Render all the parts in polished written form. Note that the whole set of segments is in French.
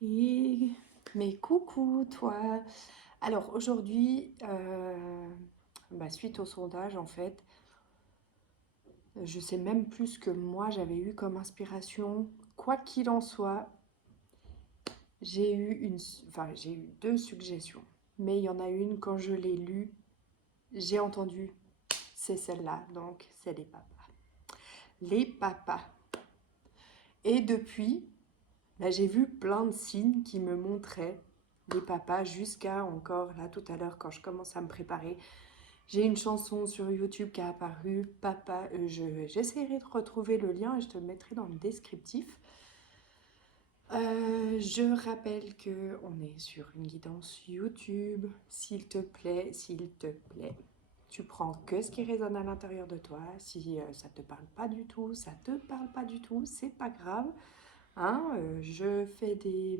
Et mais coucou toi. Alors aujourd'hui, suite au sondage en fait, je sais même plus ce que moi j'avais eu comme inspiration. Quoi qu'il en soit, j'ai eu deux suggestions. Mais il y en a une quand je l'ai lue, j'ai entendu, c'est celle-là. Donc c'est les papas. Les papas. Et depuis, j'ai vu plein de signes qui me montraient les papas jusqu'à encore là tout à l'heure quand je commence à me préparer. J'ai une chanson sur YouTube qui a apparu, Papa. J'essaierai de retrouver le lien et je te le mettrai dans le descriptif. Je rappelle que on est sur une guidance YouTube. S'il te plaît, tu prends que ce qui résonne à l'intérieur de toi. Si ça te parle pas du tout, ça te parle pas du tout, c'est pas grave. Hein, je fais des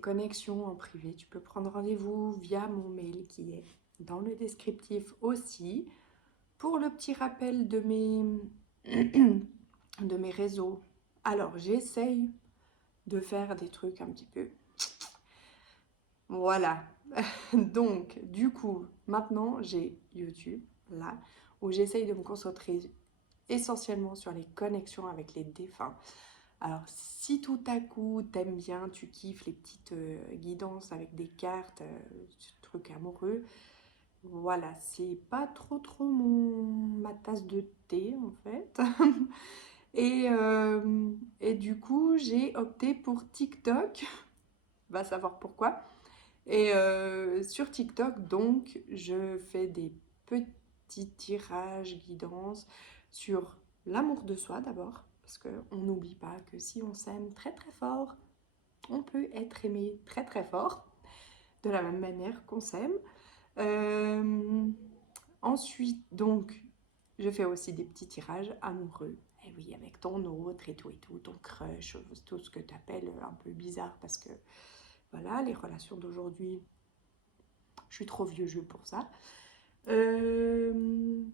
connexions en privé. Tu peux prendre rendez-vous via mon mail qui est dans le descriptif aussi. Pour le petit rappel de mes réseaux, alors j'essaye de faire des trucs un petit peu. Voilà. Donc, du coup, maintenant j'ai YouTube, là, où j'essaye de me concentrer essentiellement sur les connexions avec les défunts. Alors, si tout à coup t'aimes bien, tu kiffes les petites guidances avec des cartes, trucs amoureux, voilà, c'est pas trop ma tasse de thé en fait. Et, euh, et du coup, j'ai opté pour TikTok, va savoir pourquoi. Et sur TikTok, donc, je fais des petits tirages, guidances sur l'amour de soi d'abord, parce qu'on n'oublie pas que si on s'aime très très fort, on peut être aimé très très fort, de la même manière qu'on s'aime. Euh, Ensuite, donc, je fais aussi des petits tirages amoureux. Et oui, avec ton autre et tout, ton crush, tout ce que tu appelles un peu bizarre parce que voilà, les relations d'aujourd'hui, je suis trop vieux jeu pour ça. Euh,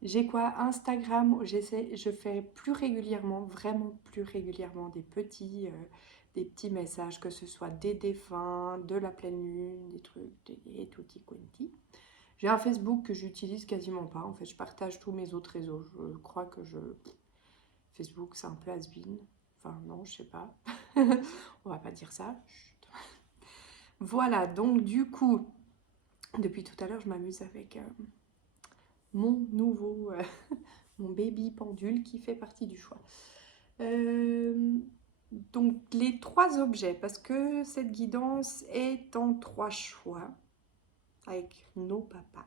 j'ai quoi? Instagram, je fais plus régulièrement, vraiment plus régulièrement des petits messages, que ce soit des défunts, de la pleine lune, des trucs, et tutti quanti. J'ai un Facebook que j'utilise quasiment pas. En fait, je partage tous mes autres réseaux. Je crois que Facebook, c'est un peu has-been. Enfin, non, je sais pas. On va pas dire ça. Chut. Voilà, donc du coup, depuis tout à l'heure, je m'amuse avec mon baby pendule qui fait partie du choix. Euh, donc, les trois objets, parce que cette guidance est en trois choix avec nos papas.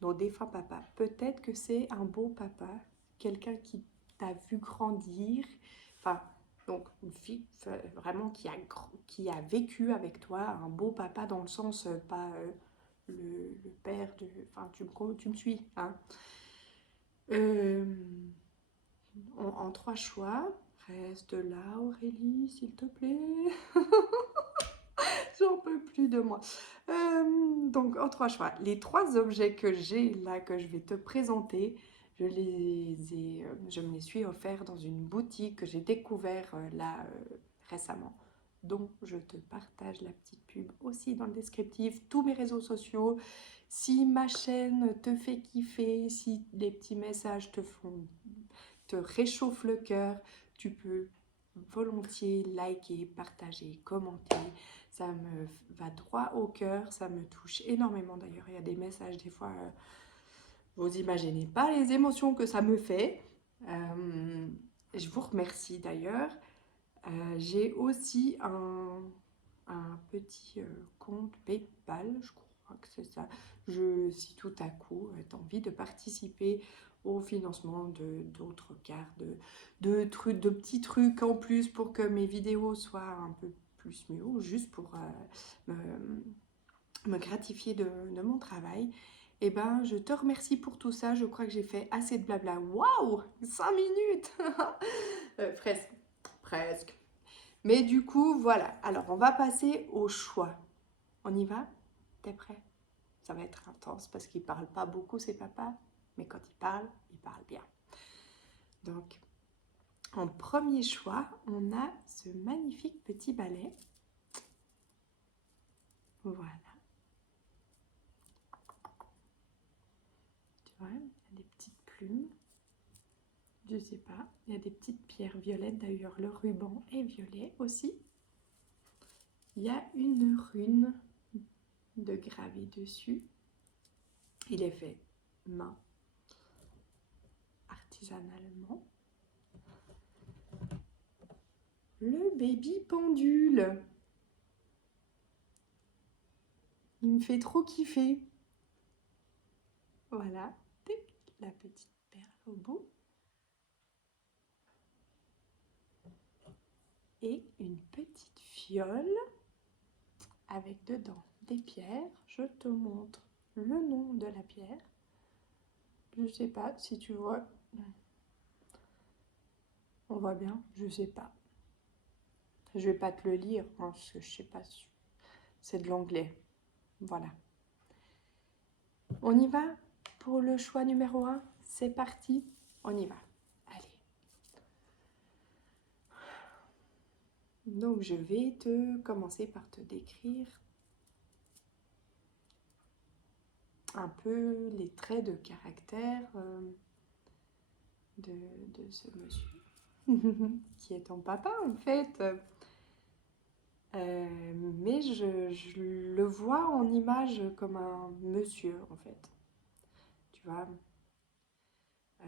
Nos défunts papas. Peut-être que c'est un beau papa, quelqu'un qui t'a vu grandir, enfin, donc une fille vraiment qui a vécu avec toi, un beau papa dans le sens, pas le père de... Enfin, tu me suis, hein. Euh, en trois choix. Reste là, Aurélie, s'il te plaît. J'en peux plus de moi. Donc, en trois choix. Les trois objets que j'ai là, que je vais te présenter, je me les suis offerts dans une boutique que j'ai découvert récemment. Donc, je te partage la petite pub aussi dans le descriptif, tous mes réseaux sociaux. Si ma chaîne te fait kiffer, si les petits messages te réchauffent le cœur, tu peux volontiers liker, partager, commenter. Ça me va droit au cœur, ça me touche énormément d'ailleurs. Il y a des messages des fois, vous imaginez pas les émotions que ça me fait. Je vous remercie d'ailleurs. J'ai aussi un petit compte PayPal, je crois que c'est ça. Si tout à coup tu as envie de participer au financement de d'autres cartes, de petits trucs en plus pour que mes vidéos soient un peu plus mieux, ou juste pour me gratifier de mon travail, eh ben, je te remercie pour tout ça. Je crois que j'ai fait assez de blabla. Waouh, 5 minutes. Presque, presque. Mais du coup, voilà. Alors, on va passer au choix. On y va? T'es prêt? Ça va être intense parce qu'il parle pas beaucoup, ses papas. Mais quand il parle bien. Donc, En premier choix, on a ce magnifique petit balai. Voilà. Tu vois, il y a des petites plumes. Je sais pas. Il y a des petites pierres violettes. D'ailleurs, le ruban est violet aussi. Il y a une rune de gravé dessus. Il est fait main, artisanalement. Le baby pendule. Il me fait trop kiffer. Voilà, la petite perle au bout. Et une petite fiole avec dedans des pierres. Je te montre le nom de la pierre. Je sais pas si tu vois. On voit bien, je sais pas. Je vais pas te le lire parce que je sais pas. C'est de l'anglais. Voilà. On y va pour le choix numéro 1. C'est parti. On y va. Allez. Donc je vais commencer par te décrire un peu les traits de caractère de ce monsieur, qui est ton papa en fait. Mais je le vois en image comme un monsieur en fait. Tu vois, euh,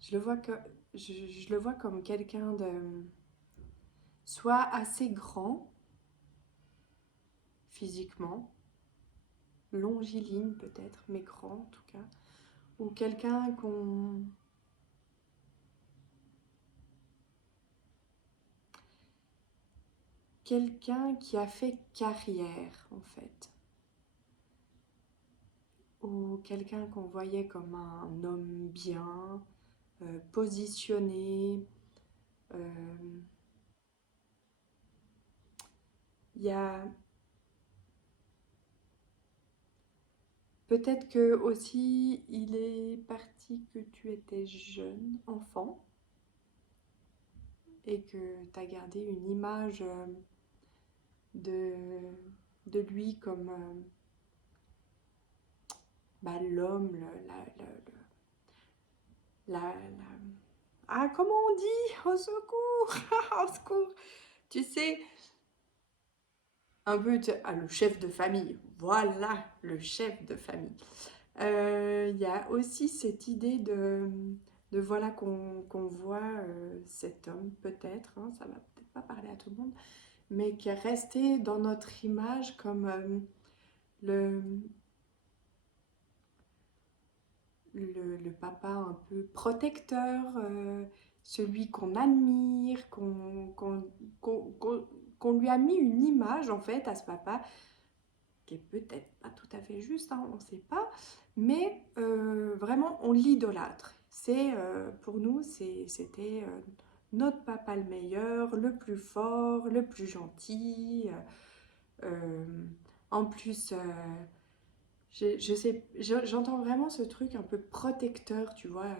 je le vois que, je le vois comme quelqu'un de soit assez grand physiquement, longiligne peut-être, mais grand en tout cas, ou quelqu'un qui a fait carrière en fait, ou quelqu'un qu'on voyait comme un homme bien, positionné. Il y a peut-être que aussi il est parti que tu étais jeune enfant et que tu as gardé une image de, de lui comme bah, l'homme, la- ah, comment on dit? Au secours! Au secours! Tu sais, un peu le chef de famille. Voilà, le chef de famille. Il y a aussi cette idée de voilà qu'on voit cet homme peut-être, hein, ça va peut-être pas parler à tout le monde, mais qui est resté dans notre image comme le, le papa un peu protecteur, celui qu'on admire, qu'on lui a mis une image en fait à ce papa qui est peut-être pas tout à fait juste, hein, on ne sait pas, mais vraiment on l'idolâtre. Pour nous, c'était notre papa le meilleur, le plus fort, le plus gentil. Euh, en plus, j'entends vraiment ce truc un peu protecteur, tu vois.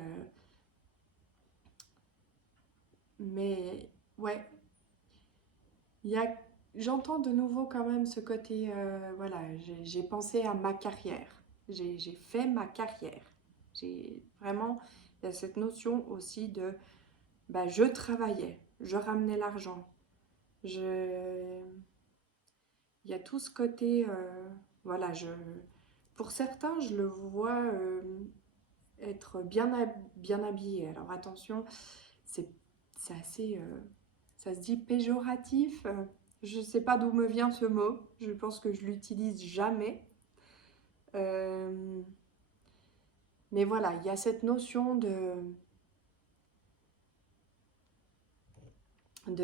Mais ouais, il y a, j'entends de nouveau quand même ce côté, voilà, j'ai pensé à ma carrière. J'ai fait ma carrière. J'ai vraiment, il y a cette notion aussi de, bah, je travaillais, je ramenais l'argent. Je, il y a tout ce côté, voilà, pour certains, je le vois être bien habillé. Alors attention, c'est c'est assez, ça se dit péjoratif. Je ne sais pas d'où me vient ce mot. Je pense que je l'utilise jamais. Euh, mais voilà, il y a cette notion de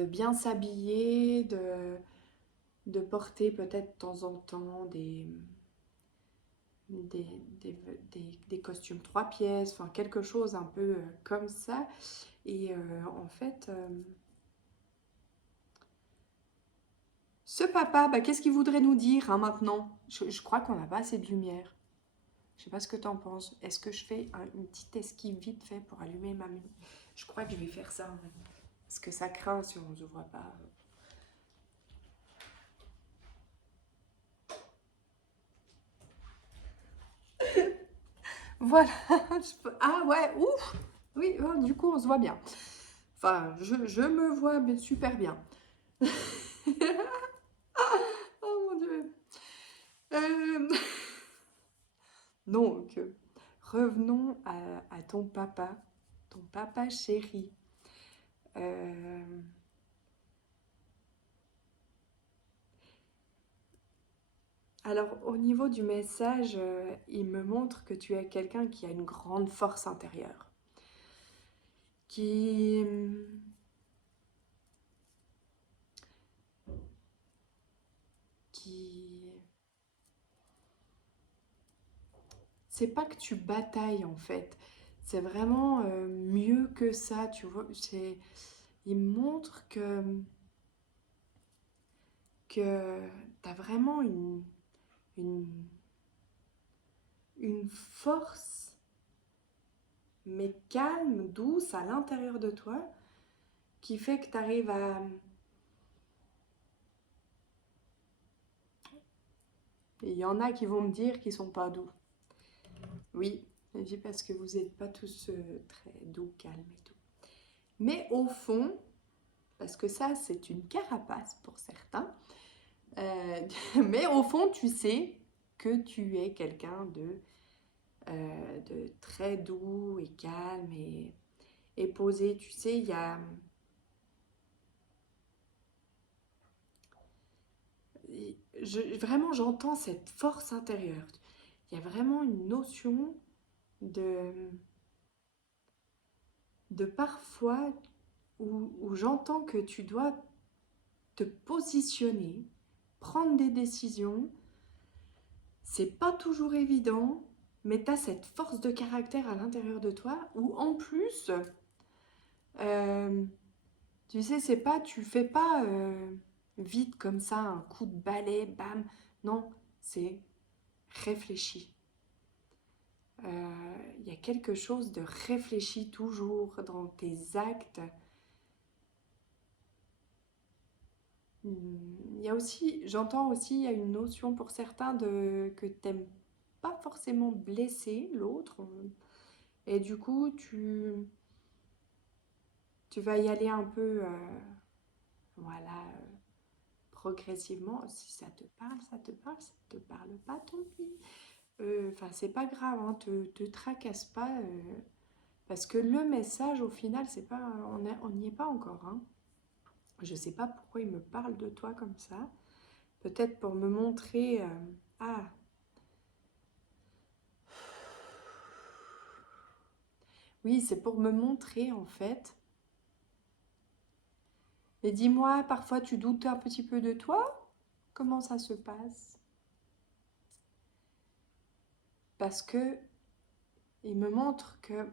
bien s'habiller, de porter peut-être de temps en temps des, des costumes 3 pièces, enfin quelque chose un peu comme ça. Et en fait, ce papa, bah, qu'est-ce qu'il voudrait nous dire hein, maintenant? Je crois qu'on n'a pas assez de lumière. Je sais pas ce que tu en penses. Est-ce que je fais une petite esquive vite fait pour allumer ma lumière? Je crois que je vais faire ça, en fait. Parce que ça craint si on ne se voit pas. Voilà. Ah ouais, ouf. Oui, oh, du coup, on se voit bien. Enfin, je me vois super bien. Oh mon Dieu. Euh, Donc, revenons à ton papa chéri. Euh, Alors, au niveau du message, il me montre que tu es quelqu'un qui a une grande force intérieure, qui, qui, c'est pas que tu batailles en fait, c'est vraiment mieux que ça, tu vois. Il me montre que tu as vraiment une, une force, mais calme, douce à l'intérieur de toi, qui fait que tu arrives à... Il y en a qui vont me dire qu'ils sont pas doux. Oui, je dis parce que vous n'êtes pas tous très doux, calmes et tout. Mais au fond, parce que ça c'est une carapace pour certains, euh, mais au fond tu sais que tu es quelqu'un de très doux et calme et posé. Tu sais, il y a... vraiment j'entends cette force intérieure. Il y a vraiment une notion de, de parfois où j'entends que tu dois te positionner, prendre des décisions. C'est pas toujours évident, mais tu as cette force de caractère à l'intérieur de toi où en plus, euh, tu sais, c'est pas, tu fais pas vite comme ça un coup de balai, bam. Non, c'est réfléchi. Il y a quelque chose de réfléchi toujours dans tes actes. Il y a aussi, j'entends aussi, il y a une notion pour certains de que t'aimes pas forcément blesser l'autre. Et du coup, tu vas y aller un peu, voilà, progressivement. Si ça te parle, ça te parle. Si ça te parle pas, tant pis. Enfin, c'est pas grave, hein, te tracasse pas. Parce que le message, au final, c'est pas, on n'y est pas encore. Hein. Je sais pas pourquoi il me parle de toi comme ça. Peut-être pour me montrer... ah, oui, c'est pour me montrer en fait. Mais dis-moi, parfois tu doutes un petit peu de toi? Comment ça se passe? Parce que il me montre que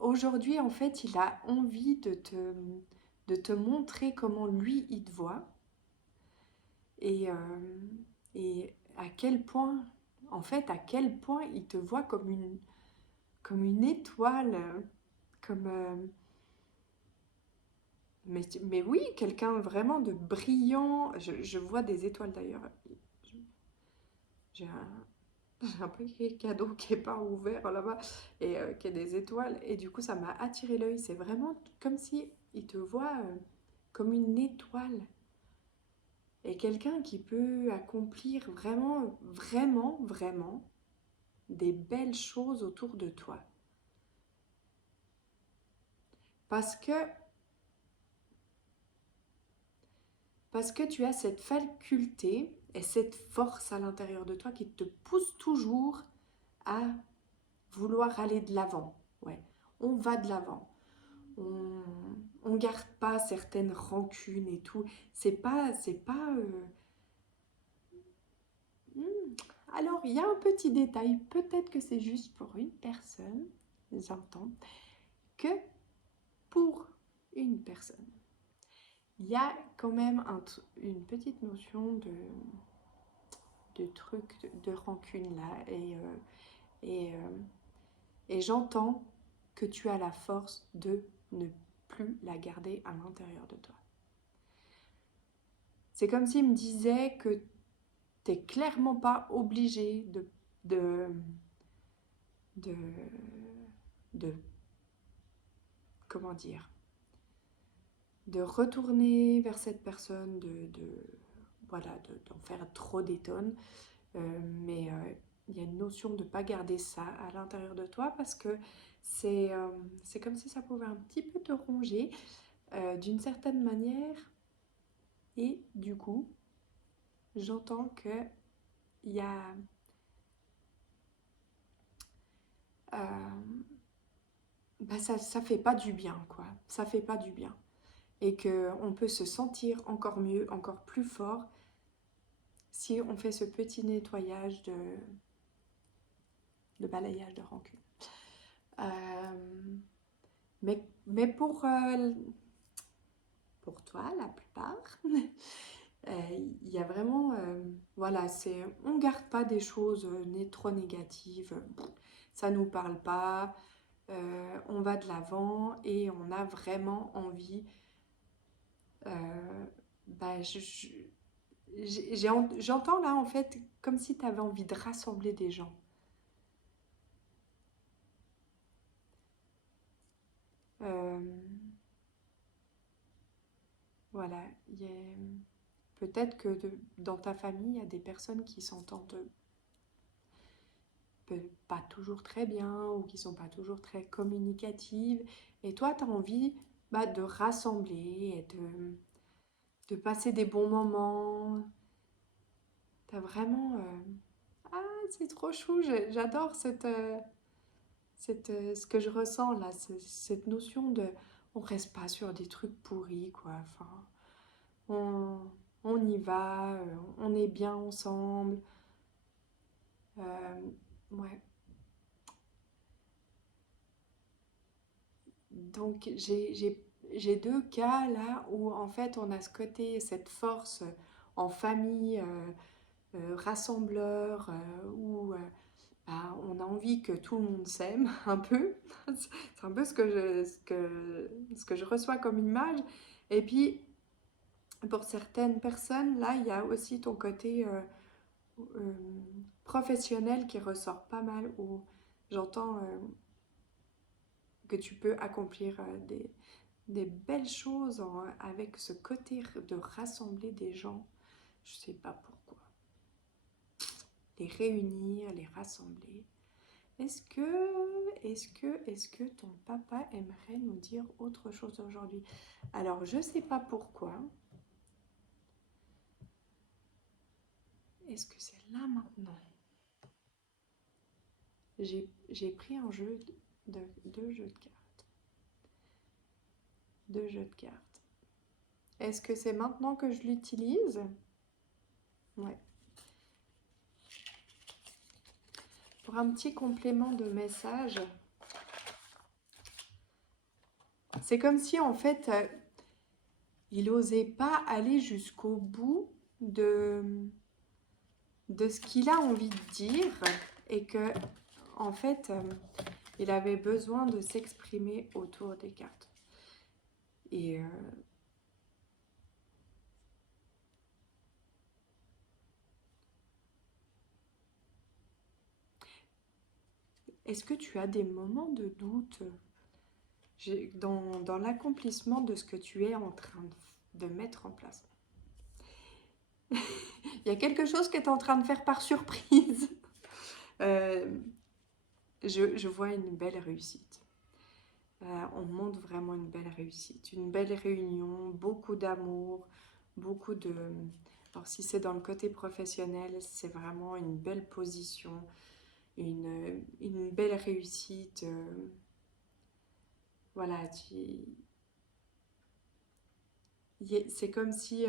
aujourd'hui en fait il a envie de te montrer comment lui il te voit et, et à quel point en fait à quel point il te voit comme une étoile comme mais oui quelqu'un vraiment de brillant je vois des étoiles d'ailleurs j'ai j'ai un petit cadeau qui n'est pas ouvert là-bas et qui a des étoiles. Et du coup, ça m'a attiré l'œil. C'est vraiment comme si il te voit comme une étoile. Et quelqu'un qui peut accomplir vraiment, vraiment, vraiment des belles choses autour de toi. Parce que, parce que tu as cette faculté et cette force à l'intérieur de toi qui te pousse toujours à vouloir aller de l'avant. Ouais, on va de l'avant. On garde pas certaines rancunes et tout. C'est pas. Hmm. Alors, il y a un petit détail, peut-être que c'est juste pour une personne, j'entends, que pour une personne, il y a quand même une petite notion de truc de rancune là. Et, euh, et j'entends que tu as la force de ne plus la garder à l'intérieur de toi. C'est comme s'il me disait que t'es clairement pas obligé de, de, de comment dire, de retourner vers cette personne, voilà, d'en faire trop des tonnes. Mais il y a une notion de ne pas garder ça à l'intérieur de toi parce que c'est comme si ça pouvait un petit peu te ronger d'une certaine manière. Et du coup, j'entends que il y a bah ça fait pas du bien, quoi. Ça fait pas du bien. Et qu'on peut se sentir encore mieux, encore plus fort si on fait ce petit nettoyage de balayage de rancune. Mais pour toi, la plupart, il y a vraiment, voilà, on garde pas des choses trop négatives, ça nous parle pas, on va de l'avant et on a vraiment envie, bah, j'entends là en fait comme si tu avais envie de rassembler des gens. Euh, voilà, peut-être que dans ta famille, il y a des personnes qui s'entendent pas toujours très bien ou qui sont pas toujours très communicatives. Et toi, tu as envie de rassembler et de passer des bons moments. Tu as vraiment... Ah, c'est trop chou, j'adore ce que je ressens là, cette notion de... On reste pas sur des trucs pourris, quoi. Enfin, on, on y va, on est bien ensemble. Ouais. Donc j'ai deux cas là où en fait on a ce côté, cette force en famille, rassembleur, où on a envie que tout le monde s'aime un peu. C'est un peu ce que je reçois comme image. Et puis pour certaines personnes, là il y a aussi ton côté euh, professionnel qui ressort pas mal, où j'entends que tu peux accomplir des belles choses avec ce côté de rassembler des gens. Je sais pas pourquoi. Les réunir, les rassembler. Est-ce que ton papa aimerait nous dire autre chose aujourd'hui? Alors, je sais pas pourquoi. Est-ce que c'est là maintenant? J'ai pris un jeu deux jeux de cartes. Deux jeux de cartes. Est-ce que c'est maintenant que je l'utilise? Ouais. Pour un petit complément de message, c'est comme si en fait, il n'osait pas aller jusqu'au bout de ce qu'il a envie de dire et que en fait, il avait besoin de s'exprimer autour des cartes. Et est-ce que tu as des moments de doute dans l'accomplissement de ce que tu es en train de mettre en place? Il y a quelque chose que tu es en train de faire par surprise. Je vois une belle réussite. On montre vraiment une belle réussite, une belle réunion, beaucoup d'amour, beaucoup de... Alors si c'est dans le côté professionnel, c'est vraiment une belle position, une belle réussite. Voilà, c'est comme si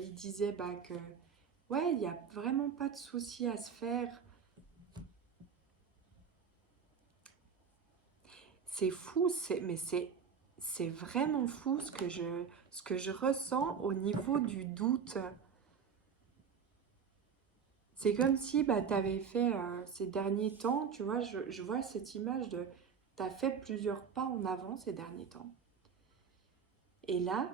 il disait que ouais, il n'y a vraiment pas de souci à se faire. C'est fou, mais c'est vraiment fou ce que je ressens au niveau du doute. C'est comme si bah, tu avais fait ces derniers temps, tu vois, je vois cette image de, tu as fait plusieurs pas en avant ces derniers temps. Et là,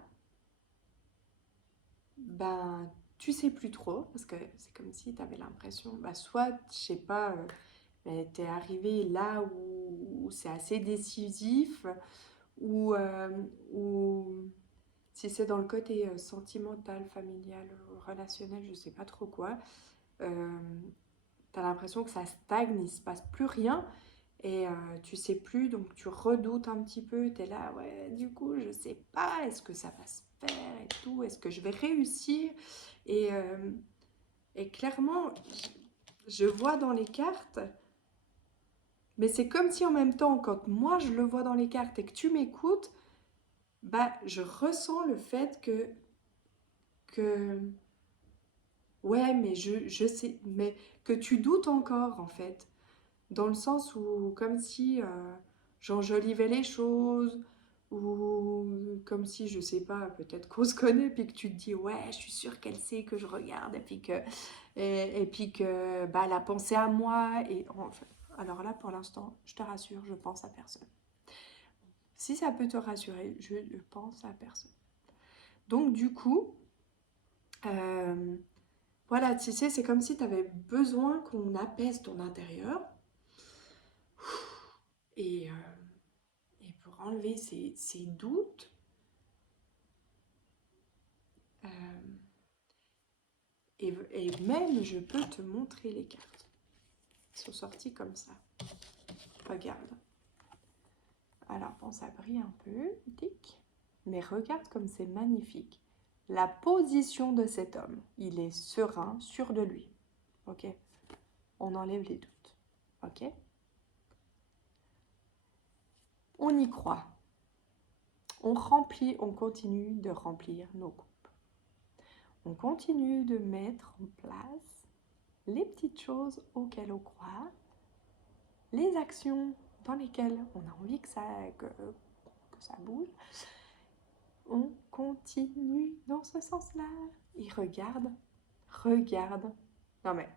ben, tu sais plus trop, parce que c'est comme si tu avais l'impression, bah, soit, je sais pas, mais tu es arrivé là où c'est assez décisif, ou, ou si c'est dans le côté sentimental, familial, relationnel, je sais pas trop quoi, euh, tu as l'impression que ça stagne, il se passe plus rien. Et tu sais plus, donc tu redoutes un petit peu, tu es là, ouais, du coup, je sais pas, est-ce que ça va se faire et tout, est-ce que je vais réussir? Et, euh, et clairement, je vois dans les cartes, mais c'est comme si en même temps, quand moi je le vois dans les cartes et que tu m'écoutes, bah, je ressens le fait que ouais, mais je sais, mais que tu doutes encore en fait. Dans le sens où, comme si j'enjolivais les choses, ou comme si, je sais pas, peut-être qu'on se connaît, puis que tu te dis, ouais, je suis sûre qu'elle sait que je regarde, et puis que, bah, elle a pensé à moi, et enfin, alors là, pour l'instant, je te rassure, je pense à personne. Si ça peut te rassurer, je ne pense à personne. Donc, du coup, euh, voilà, tu sais, c'est comme si tu avais besoin qu'on apaise ton intérieur, et et pour enlever ces doutes, euh, et même je peux te montrer les cartes. Elles sont sorties comme ça. Regarde. Alors bon, ça brille un peu, tic. Mais regarde comme c'est magnifique. La position de cet homme. Il est serein, sûr de lui. Ok. On enlève les doutes. Ok. On y croit. On remplit, on continue de remplir nos coupes. On continue de mettre en place les petites choses auxquelles on croit, les actions dans lesquelles on a envie que ça bouge. On continue dans ce sens-là. Et regarde, regarde. Non mais,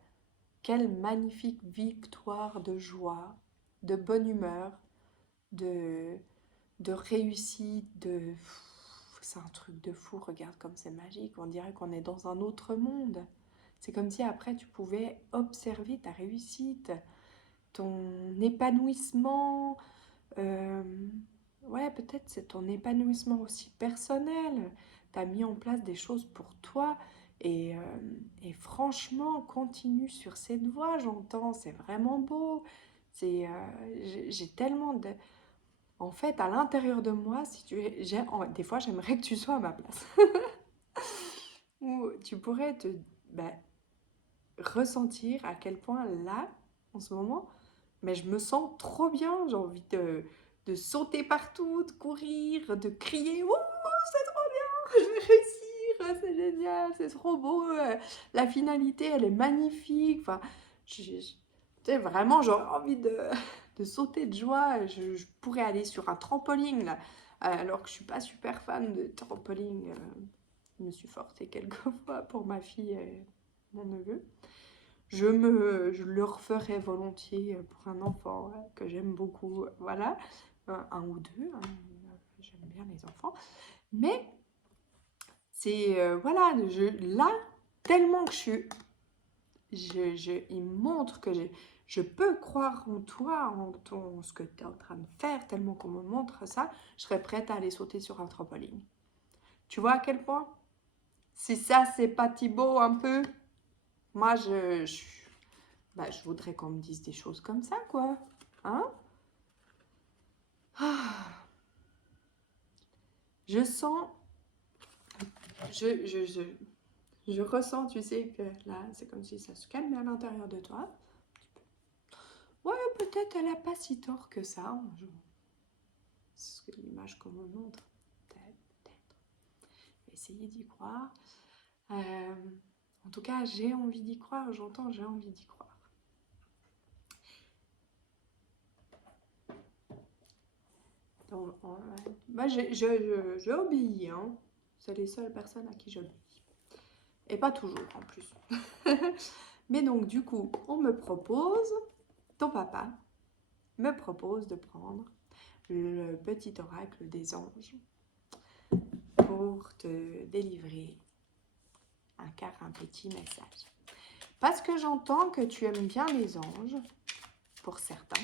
quelle magnifique victoire de joie, de bonne humeur, de, de réussite, de... C'est un truc de fou, regarde comme c'est magique. On dirait qu'on est dans un autre monde. C'est comme si après tu pouvais observer ta réussite, ton épanouissement. euh, ouais, peut-être c'est ton épanouissement aussi personnel. Tu as mis en place des choses pour toi. Et franchement, continue sur cette voie, j'entends, c'est vraiment beau. J'ai tellement de... En fait, à l'intérieur de moi, si tu es, des fois, j'aimerais que tu sois à ma place. Ou tu pourrais te bah, ressentir à quel point là, en ce moment, mais je me sens trop bien. J'ai envie de sauter partout, de courir, de crier. Ouh, c'est trop bien, je vais réussir, c'est génial, c'est trop beau. La finalité, elle est magnifique. Enfin, tu sais, vraiment, j'aurais envie de sauter de joie. Je pourrais aller sur un trampoline, là, alors que je suis pas super fan de trampoline. Je me suis forcée quelques fois pour ma fille et mon neveu. Je le referais volontiers pour un enfant que j'aime beaucoup, voilà, un ou deux, hein, j'aime bien les enfants. Mais c'est, voilà, là, tellement que il me montre que je peux croire en toi, ce que tu es en train de faire, tellement qu'on me montre ça, je serais prête à aller sauter sur un trampoline. Tu vois à quel point? Si ça, c'est pas Thibaut un peu, moi, bah, je voudrais qu'on me dise des choses comme ça, quoi. Hein? Ah, je sens, je, je, je, je ressens, tu sais, que là, c'est comme si ça se calme à l'intérieur de toi. Ouais, peut-être elle n'a pas si tort que ça. C'est l'image qu'on me montre. Peut-être, peut-être. Je vais essayer d'y croire. Euh, En tout cas, j'ai envie d'y croire, j'entends, j'ai envie d'y croire. Donc, bah, j'ai obéi, hein. C'est les seules personnes à qui j'obéis. Et pas toujours en plus. Mais donc, du coup, ton papa me propose de prendre le petit oracle des anges pour te délivrer un petit message. Parce que j'entends que tu aimes bien les anges, pour certains.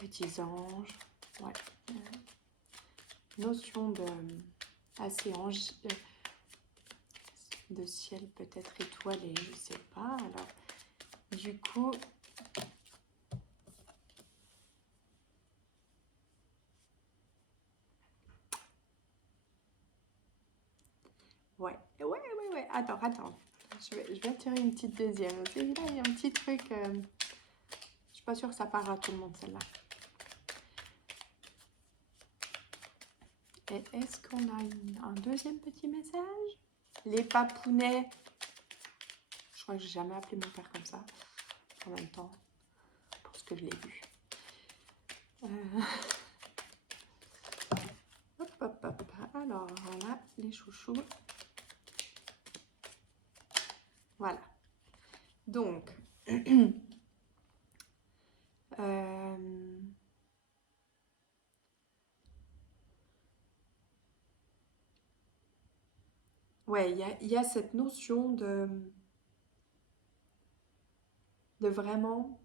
Petits anges, ouais. Notion de assez de ciel peut-être étoilé, je sais pas. Alors, du coup, ouais. Attends. Je vais tirer une petite deuxième. Là, il y a un petit truc. Je suis pas sûre que ça parle à tout le monde, celle-là. Et est-ce qu'on a un deuxième petit message? Les papounets. Je crois que j'ai jamais appelé mon père comme ça. En même temps, parce que je l'ai vu. Hop. Alors, voilà, les chouchous. Voilà. Donc, ouais, il y a cette notion de vraiment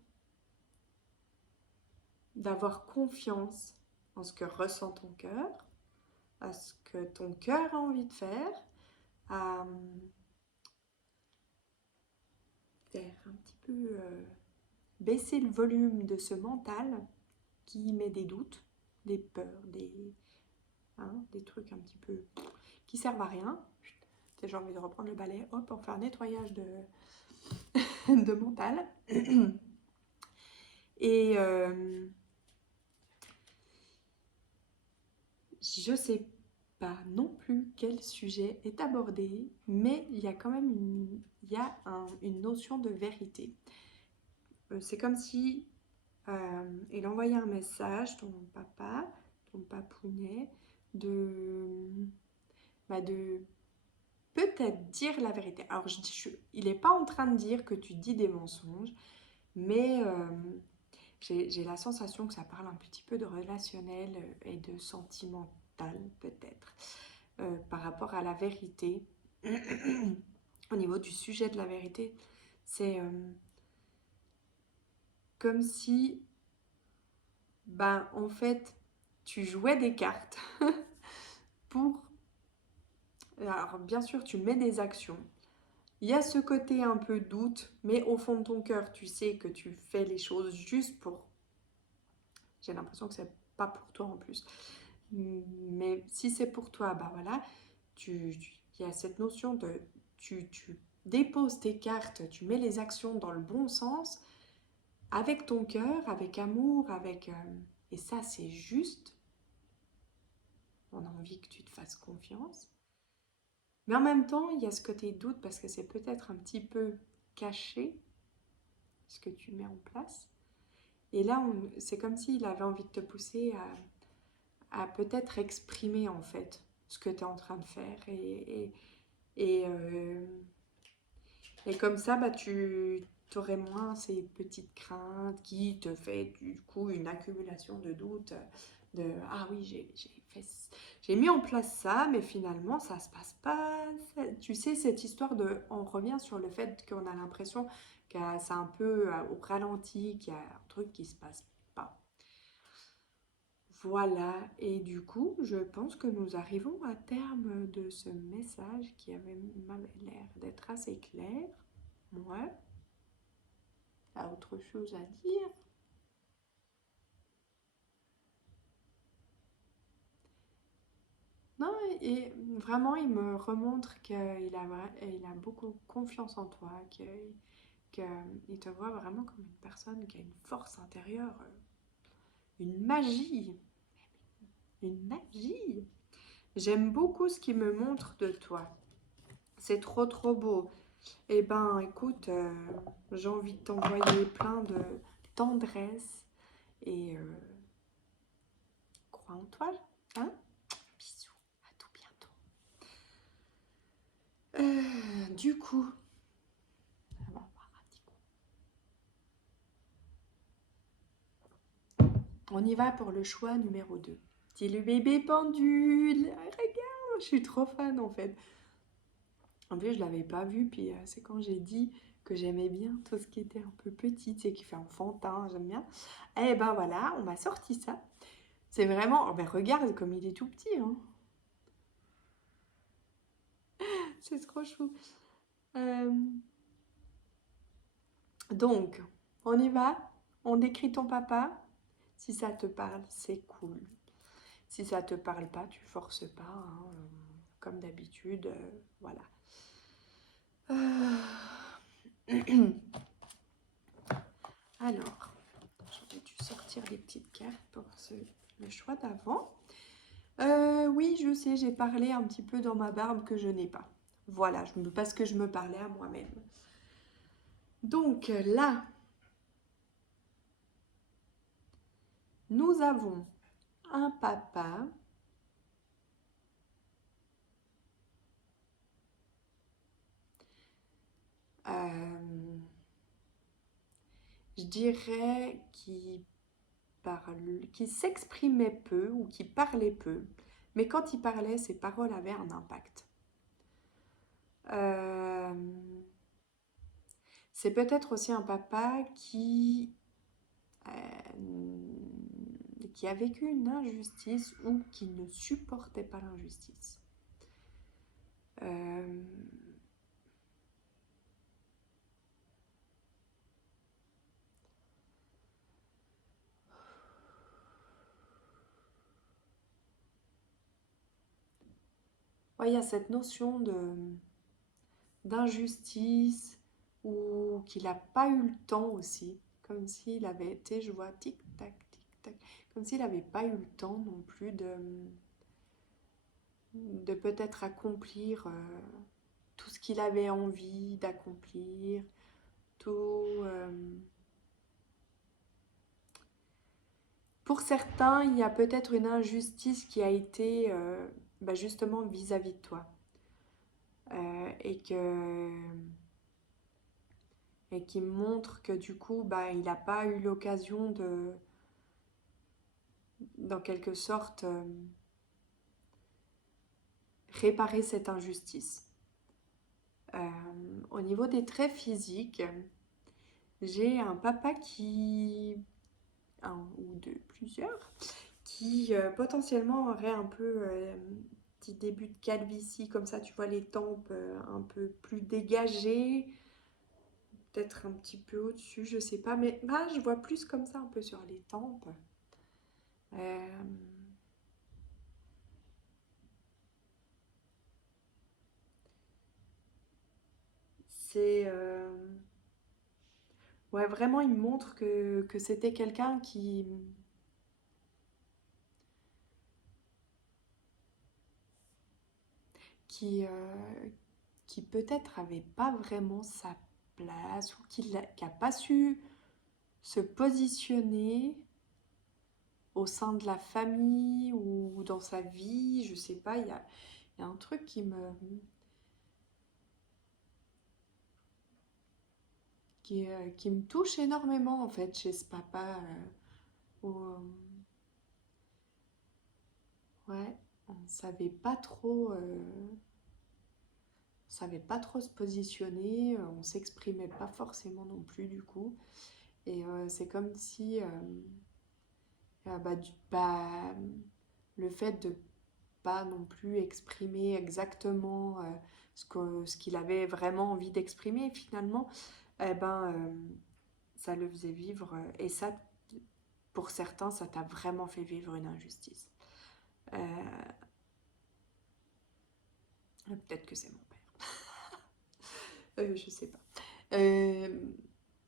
d'avoir confiance en ce que ressent ton cœur, à ce que ton cœur a envie de faire, à faire un petit peu baisser le volume de ce mental qui met des doutes, des peurs, des trucs un petit peu qui servent à rien. J'ai envie de reprendre le balai, hop, pour faire un nettoyage de mental. Et je sais pas non plus quel sujet est abordé, mais il y a quand même une notion de vérité. C'est comme si il envoyait un message, ton papounet, de peut-être dire la vérité. Alors, il n'est pas en train de dire que tu dis des mensonges, mais j'ai la sensation que ça parle un petit peu de relationnel et de sentimental, peut-être, par rapport à la vérité. Au niveau du sujet de la vérité, c'est comme si, ben, en fait, tu jouais des cartes pour... Alors, bien sûr, tu mets des actions. Il y a ce côté un peu doute, mais au fond de ton cœur, tu sais que tu fais les choses juste pour... J'ai l'impression que c'est pas pour toi en plus. Mais si c'est pour toi, bah voilà, il y a cette notion de... Tu déposes tes cartes, tu mets les actions dans le bon sens, avec ton cœur, avec amour, et ça, c'est juste. On a envie que tu te fasses confiance. Mais en même temps, il y a ce côté doute parce que c'est peut-être un petit peu caché ce que tu mets en place. Et là, c'est comme s'il avait envie de te pousser à peut-être exprimer en fait ce que tu es en train de faire. Et, euh, et comme ça, bah, tu aurais moins ces petites craintes qui te fait du coup une accumulation de doutes. Ah oui, j'ai mis en place ça, mais finalement ça se passe pas. Tu sais, cette histoire on revient sur le fait qu'on a l'impression que c'est un peu au ralenti, qu'il y a un truc qui se passe pas. Voilà, et du coup, je pense que nous arrivons à terme de ce message m'avait l'air d'être assez clair. Ouais, t'as autre chose à dire? Non, et vraiment, il me remontre il a beaucoup confiance en toi, qu'il te voit vraiment comme une personne qui a une force intérieure, une magie, une magie. J'aime beaucoup ce qu'il me montre de toi. C'est trop trop beau. Eh ben, écoute, j'ai envie de t'envoyer plein de tendresse et crois en toi, hein? Bisous, à tout bientôt. Du coup. On y va pour le choix numéro 2. C'est le bébé pendule. Regarde, je suis trop fan en fait. En plus, je l'avais pas vu, puis c'est quand j'ai dit que j'aimais bien tout ce qui était un peu petit, tu sais, qui fait enfantin, j'aime bien. Et ben voilà, on m'a sorti ça. C'est vraiment... Oh ben regarde comme il est tout petit, hein. C'est trop chou. Euh, Donc, on y va. On décrit ton papa. Si ça te parle, c'est cool. Si ça te parle pas, tu forces pas, hein, comme d'habitude, voilà. Alors, j'aurais dû sortir les petites cartes pour le choix d'avant. Oui, je sais, j'ai parlé un petit peu dans ma barbe que je n'ai pas. Voilà, parce que je me parlais à moi-même. Donc là, nous avons un papa. euh, je dirais qui s'exprimait peu ou qui parlait peu, mais quand il parlait, ses paroles avaient un impact. Euh, c'est peut-être aussi un papa qui a vécu une injustice ou qui ne supportait pas l'injustice. Euh, ouais, il y a cette notion d'injustice ou qu'il n'a pas eu le temps aussi, comme s'il avait été, je vois tic-tac, tic-tac, comme s'il n'avait pas eu le temps non plus de peut-être accomplir tout ce qu'il avait envie d'accomplir, tout... Pour certains, il y a peut-être une injustice qui a été bah, justement vis-à-vis de toi. Et qui montre que du coup, bah, il n'a pas eu l'occasion dans quelque sorte, réparer cette injustice. Au niveau des traits physiques, j'ai un papa un ou deux, plusieurs, qui potentiellement aurait un peu petit début de calvitie, comme ça, tu vois les tempes un peu plus dégagées, peut-être un petit peu au-dessus, je sais pas, mais bah, je vois plus comme ça, un peu sur les tempes. Euh, c'est... ouais, vraiment, il me montre que c'était quelqu'un qui, qui peut-être avait pas vraiment sa place ou qui n'a pas su se positionner au sein de la famille ou dans sa vie, je sais pas, il y a un truc qui me touche énormément en fait chez ce papa. Où, ouais, on savait pas trop se positionner, on s'exprimait pas forcément non plus du coup. Et c'est comme si bah, le fait de pas non plus exprimer exactement ce qu'il avait vraiment envie d'exprimer finalement, eh ben, ça le faisait vivre. Et ça, pour certains, ça t'a vraiment fait vivre une injustice. Euh, Peut-être que c'est mon père. Je sais pas. Euh,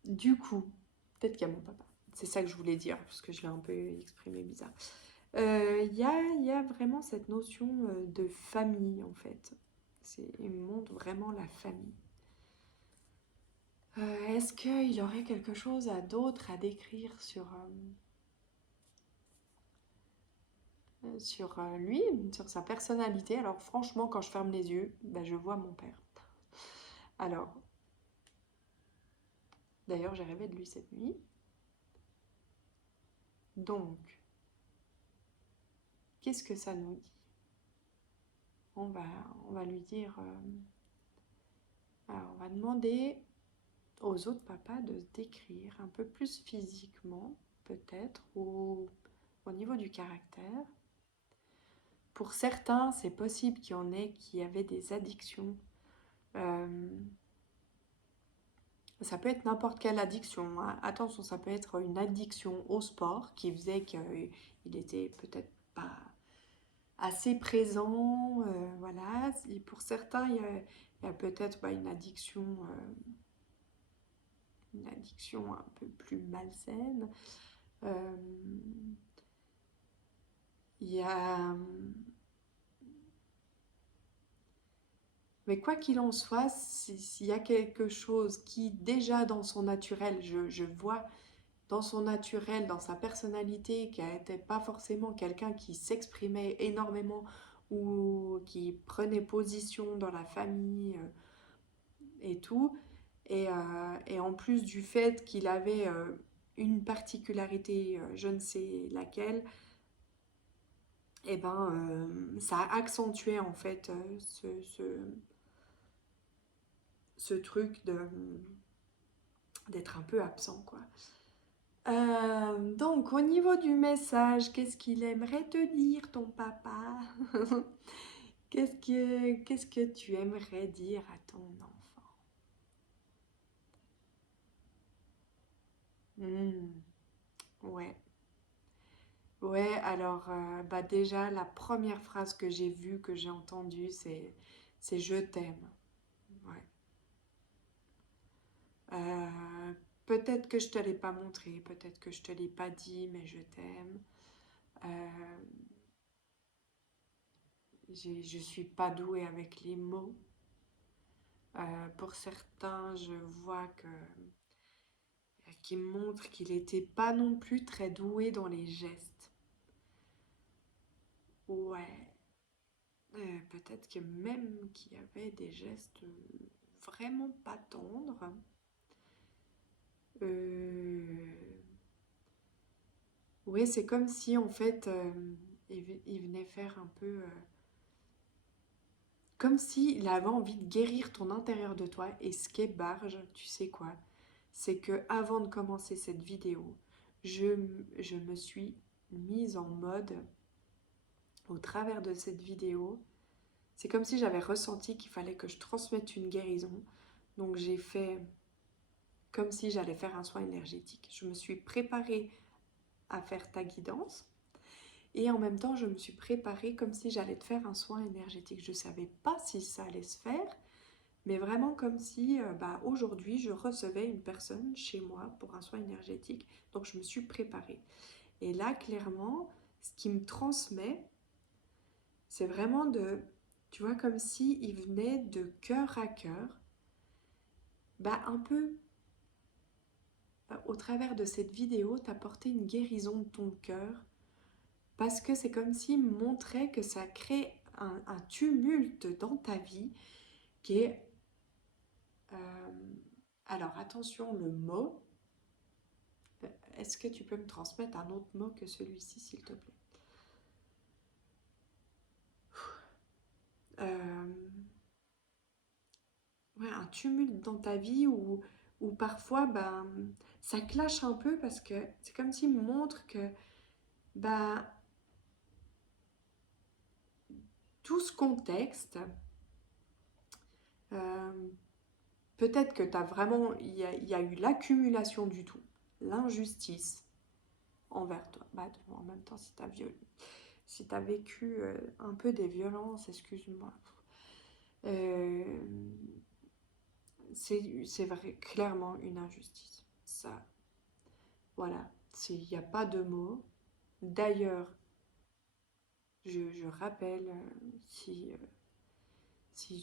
du coup, peut-être qu'il y a mon papa. C'est ça que je voulais dire, parce que je l'ai un peu exprimé bizarre. Il y a vraiment cette notion de famille, en fait. Il me montre vraiment la famille. Est-ce qu'il y aurait quelque chose d'autre à décrire sur lui, sur sa personnalité? Alors franchement, quand je ferme les yeux, bah, je vois mon père. Alors, d'ailleurs, j'ai rêvé de lui cette nuit. Donc, qu'est-ce que ça nous dit? On va, on va lui dire, alors on va demander aux autres papas de se décrire un peu plus physiquement, peut-être, ou au niveau du caractère. Pour certains, c'est possible qu'il y en ait qui avaient des addictions. Euh, Ça peut être n'importe quelle addiction, hein. Attention, ça peut être une addiction au sport qui faisait qu'il était peut-être pas assez présent. Voilà. Et pour certains, il y a peut-être une addiction un peu plus malsaine. Euh, il y a... Mais quoi qu'il en soit, s'il y a quelque chose qui déjà dans son naturel, je vois dans son naturel, dans sa personnalité, qui n'était pas forcément quelqu'un qui s'exprimait énormément ou qui prenait position dans la famille et tout. Et en plus du fait qu'il avait une particularité, je ne sais laquelle, et ben, ça a accentué en fait ce truc d'être un peu absent, quoi. Donc, au niveau du message, qu'est-ce qu'il aimerait te dire, ton papa? Qu'est-ce que tu aimerais dire à ton enfant? Hmm, ouais. Ouais, alors, bah déjà, la première phrase que j'ai vue, que j'ai entendue, c'est je t'aime. Ouais. Euh, Peut-être que je te l'ai pas montré, peut-être que je te l'ai pas dit, mais je t'aime. Euh, je suis pas douée avec les mots. Pour certains, je vois que qui montre qu'il n'était pas non plus très doué dans les gestes. Ouais, peut-être que même qu'il y avait des gestes vraiment pas tendres. Euh, Ouais, c'est comme si en fait il venait faire un peu comme s'il avait envie de guérir ton intérieur de toi. Et ce qu'est Barge, tu sais quoi? C'est que avant de commencer cette vidéo, je, je me suis mise en mode au travers de cette vidéo. C'est comme si j'avais ressenti qu'il fallait que je transmette une guérison. Donc j'ai fait comme si j'allais faire un soin énergétique. Je me suis préparée à faire ta guidance. Et en même temps, je me suis préparée comme si j'allais te faire un soin énergétique. Je ne savais pas si ça allait se faire, mais vraiment comme si aujourd'hui, je recevais une personne chez moi pour un soin énergétique. Donc, je me suis préparée. Et là, clairement, ce qui me transmet, c'est vraiment tu vois, comme si il venait de cœur à cœur, un peu au travers de cette vidéo, t'apporter une guérison de ton cœur. Parce que c'est comme s'il montrait que ça crée un tumulte dans ta vie qui est... euh, alors attention, le mot, est-ce que tu peux me transmettre un autre mot que celui-ci, s'il te plaît? Euh, ouais, un tumulte dans ta vie où parfois ça clash un peu parce que c'est comme s'il montre que bah, tout ce contexte, euh, peut-être que tu as vraiment, il y a eu l'accumulation du tout, l'injustice envers toi. En même temps, si tu as vécu un peu des violences, excuse-moi, euh, c'est vrai, clairement une injustice. Ça, voilà, il n'y a pas de mots. D'ailleurs, je rappelle, si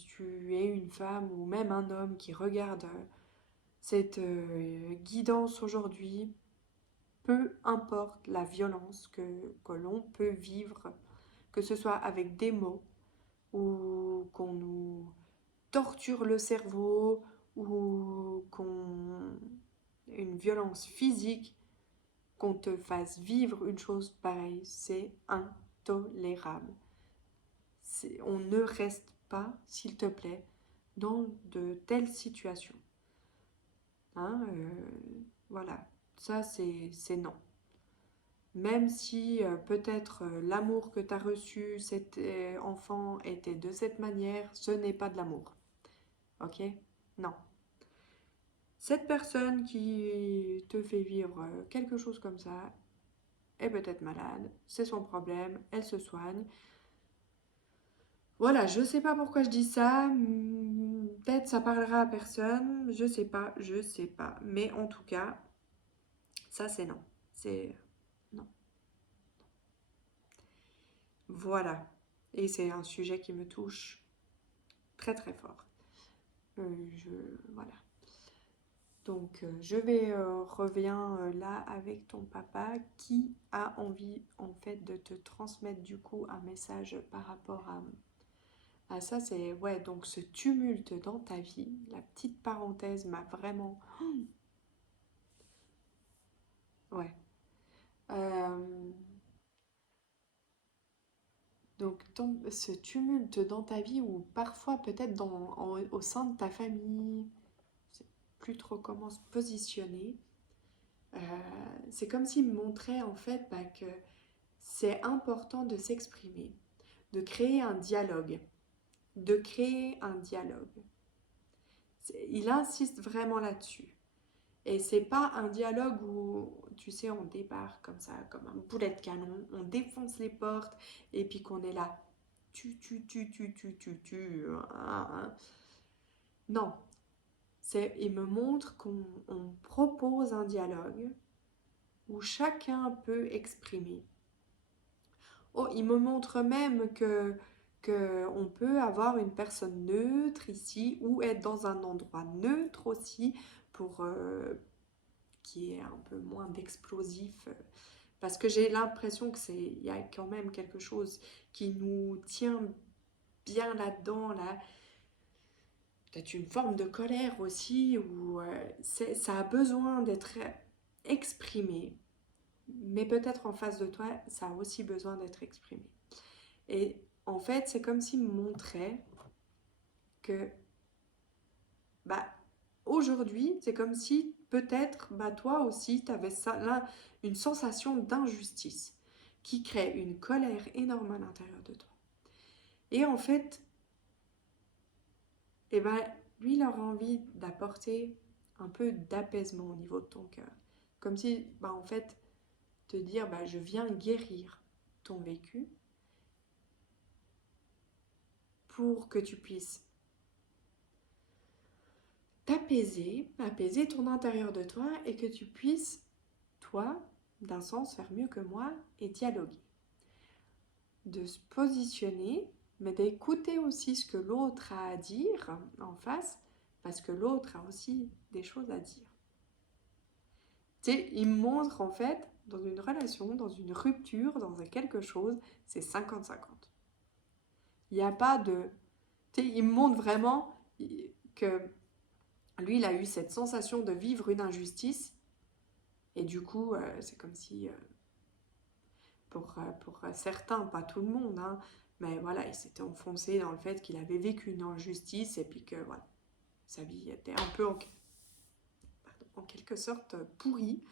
tu es une femme ou même un homme qui regarde cette guidance aujourd'hui, peu importe la violence que l'on peut vivre, que ce soit avec des mots ou qu'on nous torture le cerveau ou qu'on une violence physique, qu'on te fasse vivre une chose pareille, c'est intolérable. On ne reste pas, s'il te plaît, dans de telles situations. Hein, voilà, ça c'est non. Même si peut-être l'amour que tu as reçu, cet enfant était de cette manière, ce n'est pas de l'amour. Ok? Non. Cette personne qui te fait vivre quelque chose comme ça est peut-être malade, c'est son problème, elle se soigne. Voilà, je sais pas pourquoi je dis ça, peut-être ça parlera à personne, je sais pas, mais en tout cas, ça c'est non, c'est non. Voilà, et c'est un sujet qui me touche très très fort. Voilà. Donc je vais reviens là avec ton papa qui a envie en fait de te transmettre du coup un message par rapport à ça. C'est ouais, donc ce tumulte dans ta vie, la petite parenthèse m'a vraiment ouais. Euh, donc ce tumulte dans ta vie ou parfois peut-être au sein de ta famille, je sais plus trop comment se positionner. Euh, c'est comme s'il me montrait en fait que c'est important de s'exprimer, de créer un dialogue, de créer un dialogue. Il insiste vraiment là-dessus. Et c'est pas un dialogue où, tu sais, on débarque comme ça, comme un boulet de canon, on défonce les portes et puis qu'on est là. Tu. Non, il me montre qu'on propose un dialogue où chacun peut exprimer. Oh, il me montre même que on peut avoir une personne neutre ici ou être dans un endroit neutre aussi pour qu'il y ait un peu moins d'explosif. Parce que j'ai l'impression il y a quand même quelque chose qui nous tient bien là-dedans, là. Peut-être une forme de colère aussi, où ça a besoin d'être exprimé. Mais peut-être en face de toi, ça a aussi besoin d'être exprimé. Et en fait, c'est comme s'il me montrait que bah, aujourd'hui, c'est comme si peut-être toi aussi, tu avais ça, là, une sensation d'injustice qui crée une colère énorme à l'intérieur de toi. Et en fait, eh ben, lui, il aura envie d'apporter un peu d'apaisement au niveau de ton cœur. Comme si, en fait, te dire, je viens guérir ton vécu pour que tu puisses apaiser ton intérieur de toi et que tu puisses, toi, d'un sens, faire mieux que moi et dialoguer. De se positionner, mais d'écouter aussi ce que l'autre a à dire en face, parce que l'autre a aussi des choses à dire. Tu sais, il me montre en fait, dans une relation, dans une rupture, dans quelque chose, c'est 50-50. Il n'y a pas de... Tu sais, il me montre vraiment que lui, il a eu cette sensation de vivre une injustice. Et du coup, c'est comme si, pour certains, pas tout le monde, hein, mais voilà, il s'était enfoncé dans le fait qu'il avait vécu une injustice et puis que voilà, sa vie était un peu en quelque sorte pourrie.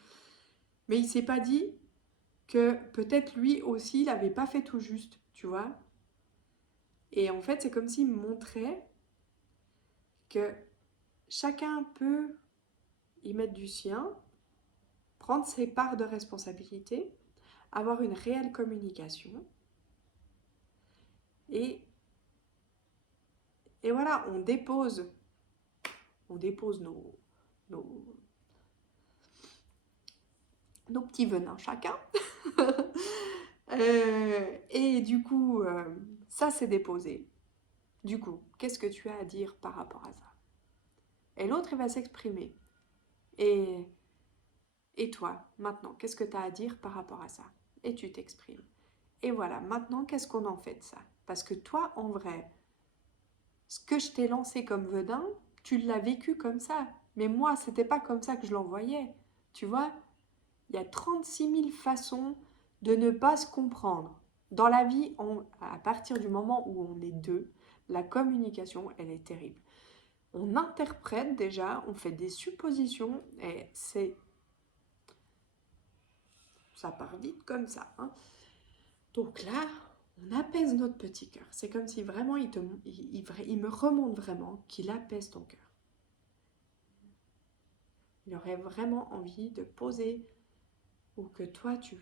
Mais il s'est pas dit que peut-être lui aussi, il n'avait pas fait tout juste, tu vois. Et en fait, c'est comme s'il me montrait que chacun peut y mettre du sien, prendre ses parts de responsabilité, avoir une réelle communication. Et voilà, on dépose nos, nos petits venins chacun. Et du coup, ça c'est déposé. Du coup, qu'est-ce que tu as à dire par rapport à ça? Et l'autre, il va s'exprimer. Et, et toi, maintenant, qu'est-ce que tu as à dire par rapport à ça? Et tu t'exprimes. Et voilà, maintenant, qu'est-ce qu'on en fait de ça? Parce que toi, en vrai, ce que je t'ai lancé comme vedin, tu l'as vécu comme ça. Mais moi, c'était pas comme ça que je l'envoyais. Tu vois? Il y a 36 000 façons de ne pas se comprendre. Dans la vie, à partir du moment où on est deux, la communication, elle est terrible. On interprète déjà, on fait des suppositions et ça part vite comme ça, hein. Donc là, on apaise notre petit cœur. C'est comme si vraiment il me remonte vraiment qu'il apaise ton cœur. Il aurait vraiment envie de poser, ou que toi tu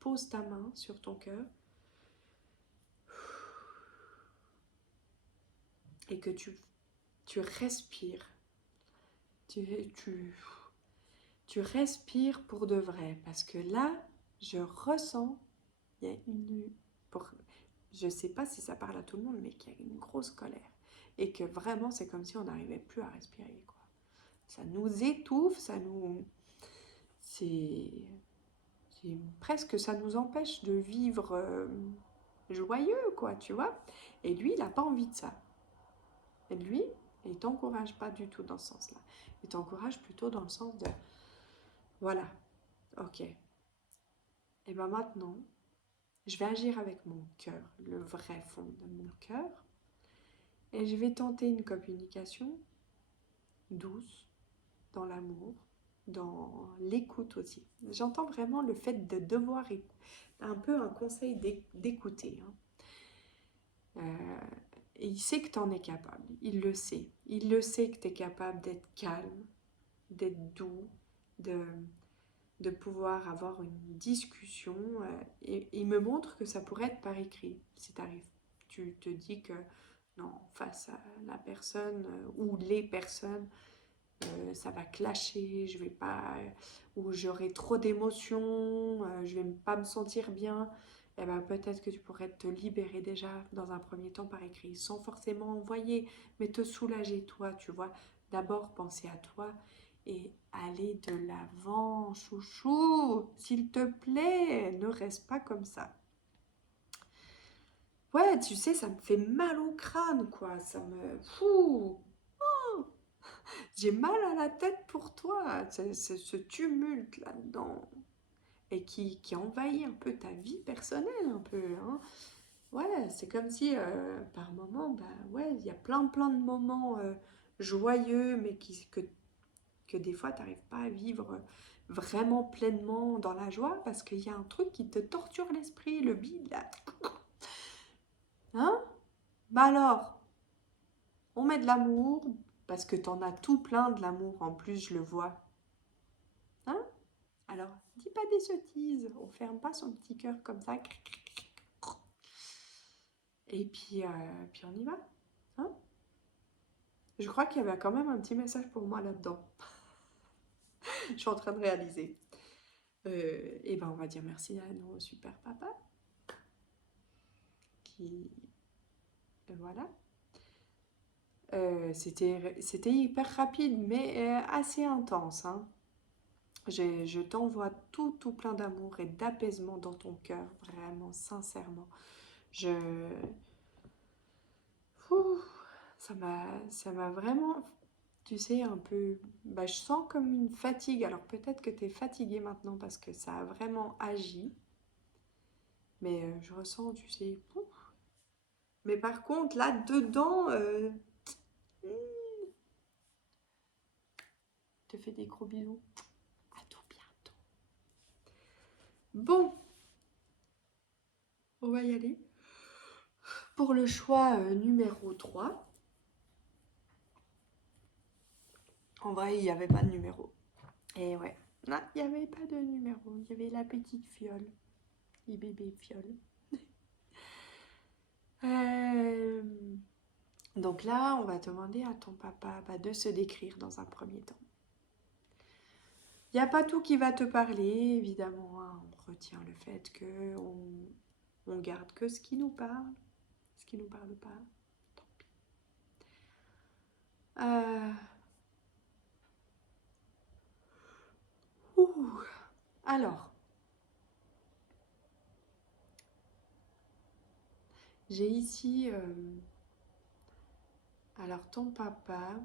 poses ta main sur ton cœur et que tu respires. Tu, tu, tu respires pour de vrai. Parce que là, je ressens, il y a je ne sais pas si ça parle à tout le monde, mais qu'il y a une grosse colère. Et que vraiment, c'est comme si on n'arrivait plus à respirer, quoi. Ça nous étouffe, c'est presque, ça nous empêche de vivre joyeux, quoi, tu vois. Et lui, il n'a pas envie de ça. Et lui, il t'encourage pas du tout dans ce sens-là. Il t'encourage plutôt dans le sens de, voilà, ok. Et bien maintenant, je vais agir avec mon cœur, le vrai fond de mon cœur, et je vais tenter une communication douce, dans l'amour, dans l'écoute aussi. J'entends vraiment le fait de devoir un peu un conseil d'écouter, hein. Et il sait que tu en es capable, il le sait. Il le sait que tu es capable d'être calme, d'être doux, de, de pouvoir avoir une discussion. Et il me montre que ça pourrait être par écrit, si t'arrives. Tu te dis que non, face à la personne ou les personnes, ça va clasher, je vais pas, ou j'aurai trop d'émotions, je vais pas me sentir bien. Eh ben, peut-être que tu pourrais te libérer déjà dans un premier temps par écrit, sans forcément envoyer, mais te soulager toi, tu vois. D'abord penser à toi et aller de l'avant, chouchou, s'il te plaît, ne reste pas comme ça. Ouais, tu sais, ça me fait mal au crâne, quoi, ça me... Fou. J'ai mal à la tête pour toi, c'est ce tumulte là-dedans et qui envahit un peu ta vie personnelle, un peu, hein. Ouais, c'est comme si par moment, bah ouais, il y a plein de moments joyeux, mais que des fois, tu n'arrives pas à vivre vraiment pleinement dans la joie parce qu'il y a un truc qui te torture l'esprit, le bide là. Hein? Bah alors, on met de l'amour, parce que t'en as tout plein de l'amour, en plus je le vois. Hein? Alors, dis pas des sottises, on ferme pas son petit cœur comme ça. Et puis on y va. Hein? Je crois qu'il y avait quand même un petit message pour moi là-dedans. Je suis en train de réaliser. Et ben on va dire merci à nos super papas qui... Voilà. C'était hyper rapide, mais assez intense, hein. Je t'envoie tout plein d'amour et d'apaisement dans ton cœur, vraiment, sincèrement. Je... Ouh, ça m'a vraiment, tu sais, un peu... Bah, je sens comme une fatigue. Alors peut-être que tu es fatiguée maintenant parce que ça a vraiment agi. Mais je ressens, tu sais... Ouf. Mais par contre, là, dedans... je te fais des gros bisous. À tout bientôt. Bon, on va y aller. Pour le choix numéro 3, en vrai, il n'y avait pas de numéro. Et ouais, non, il n'y avait pas de numéro. Il y avait la petite fiole. Les bébés fioles. Euh, Donc là, on va demander à ton papa de se décrire dans un premier temps. Il n'y a pas tout qui va te parler, évidemment, hein. On retient le fait on garde que ce qui nous parle. Ce qui ne nous parle pas, tant pis. Ouh. Alors, j'ai ici... alors, ton papa...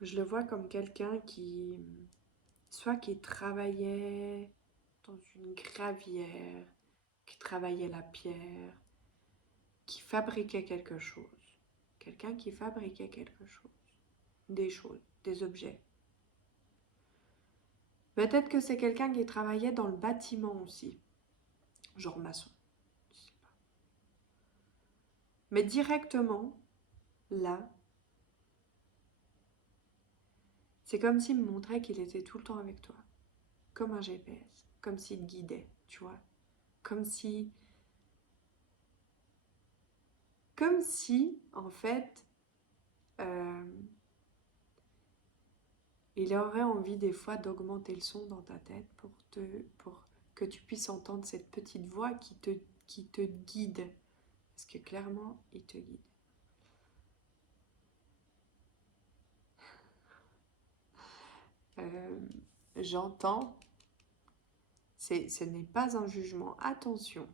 Je le vois comme quelqu'un soit qui travaillait dans une gravière, qui travaillait la pierre, qui fabriquait quelque chose. Quelqu'un qui fabriquait quelque chose. Des choses, des objets. Peut-être que c'est quelqu'un qui travaillait dans le bâtiment aussi. Genre maçon. Je sais pas. Mais directement, là, c'est comme s'il me montrait qu'il était tout le temps avec toi. Comme un GPS. Comme s'il te guidait, tu vois. Comme si... Comme si, en fait, euh, il aurait envie des fois d'augmenter le son dans ta tête pour que tu puisses entendre cette petite voix qui te guide. Parce que clairement, il te guide. Euh, J'entends, ce n'est pas un jugement. Attention,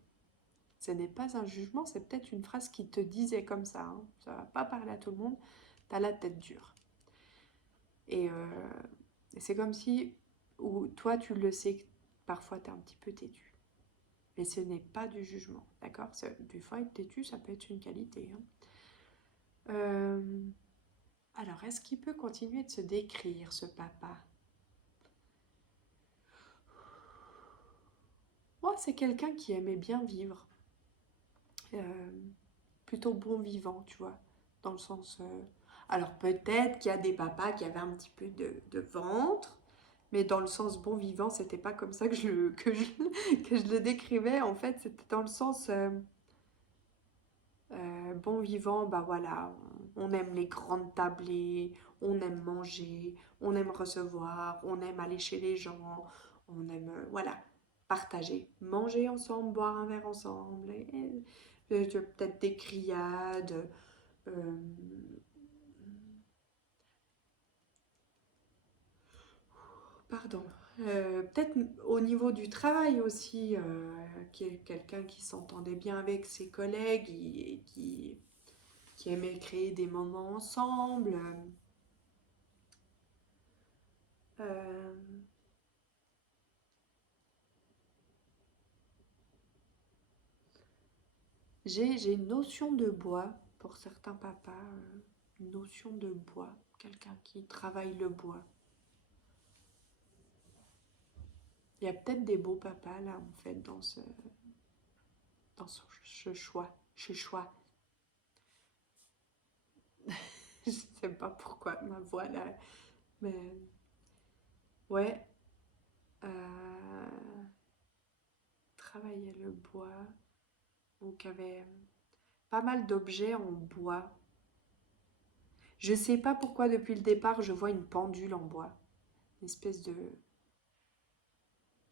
ce n'est pas un jugement, c'est peut-être une phrase qui te disait comme ça. Hein. Ça va pas parler à tout le monde, t'as la tête dure. Et c'est comme si, ou toi tu le sais, que parfois tu es un petit peu têtu. Mais ce n'est pas du jugement, d'accord? Du fois être têtu, ça peut être une qualité. Hein. Alors, est-ce qu'il peut continuer de se décrire, ce papa? Moi, c'est quelqu'un qui aimait bien vivre. Euh, Plutôt bon vivant, tu vois, dans le sens... Alors peut-être qu'il y a des papas qui avaient un petit peu de ventre, mais dans le sens bon vivant, c'était pas comme ça que je le décrivais. En fait, c'était dans le sens bon vivant, bah voilà, on aime les grandes tablées, on aime manger, on aime recevoir, on aime aller chez les gens, on aime, voilà, partager, manger ensemble, boire un verre ensemble, peut-être des criades, euh, pardon. Peut-être au niveau du travail aussi, quelqu'un qui s'entendait bien avec ses collègues et qui aimait créer des moments ensemble. Euh, j'ai une notion de bois pour certains papas, une notion de bois, quelqu'un qui travaille le bois. Il y a peut-être des beaux papas là en fait ce choix, ce choix. Je sais pas pourquoi ma voix là, mais ouais, travailler le bois, donc avait pas mal d'objets en bois. Je sais pas pourquoi depuis le départ je vois une pendule en bois, une espèce de,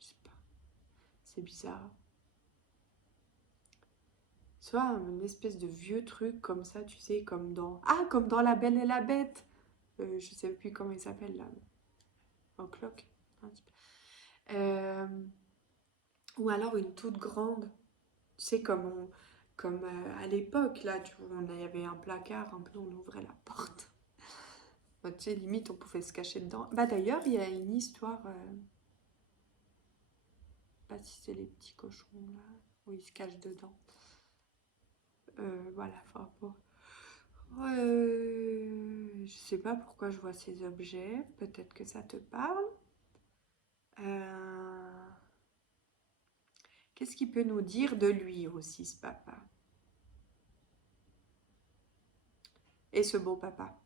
je sais pas, c'est bizarre. Soit une espèce de vieux truc comme ça, tu sais, comme dans La Belle et la Bête. Je sais plus comment il s'appelle là. Un clock. Un petit peu. Ou alors une toute grande. Tu sais, comme à l'époque, là, tu vois, il y avait un placard, un peu, on ouvrait la porte. Bah, tu sais, limite, on pouvait se cacher dedans. Bah d'ailleurs, il y a une histoire, pas si c'est les petits cochons là, où ils se cachent dedans. Voilà, enfin bon. Je sais pas pourquoi je vois ces objets, peut-être que ça te parle. Euh, Qu'est-ce qu'il peut nous dire de lui aussi, ce papa? Et ce beau papa.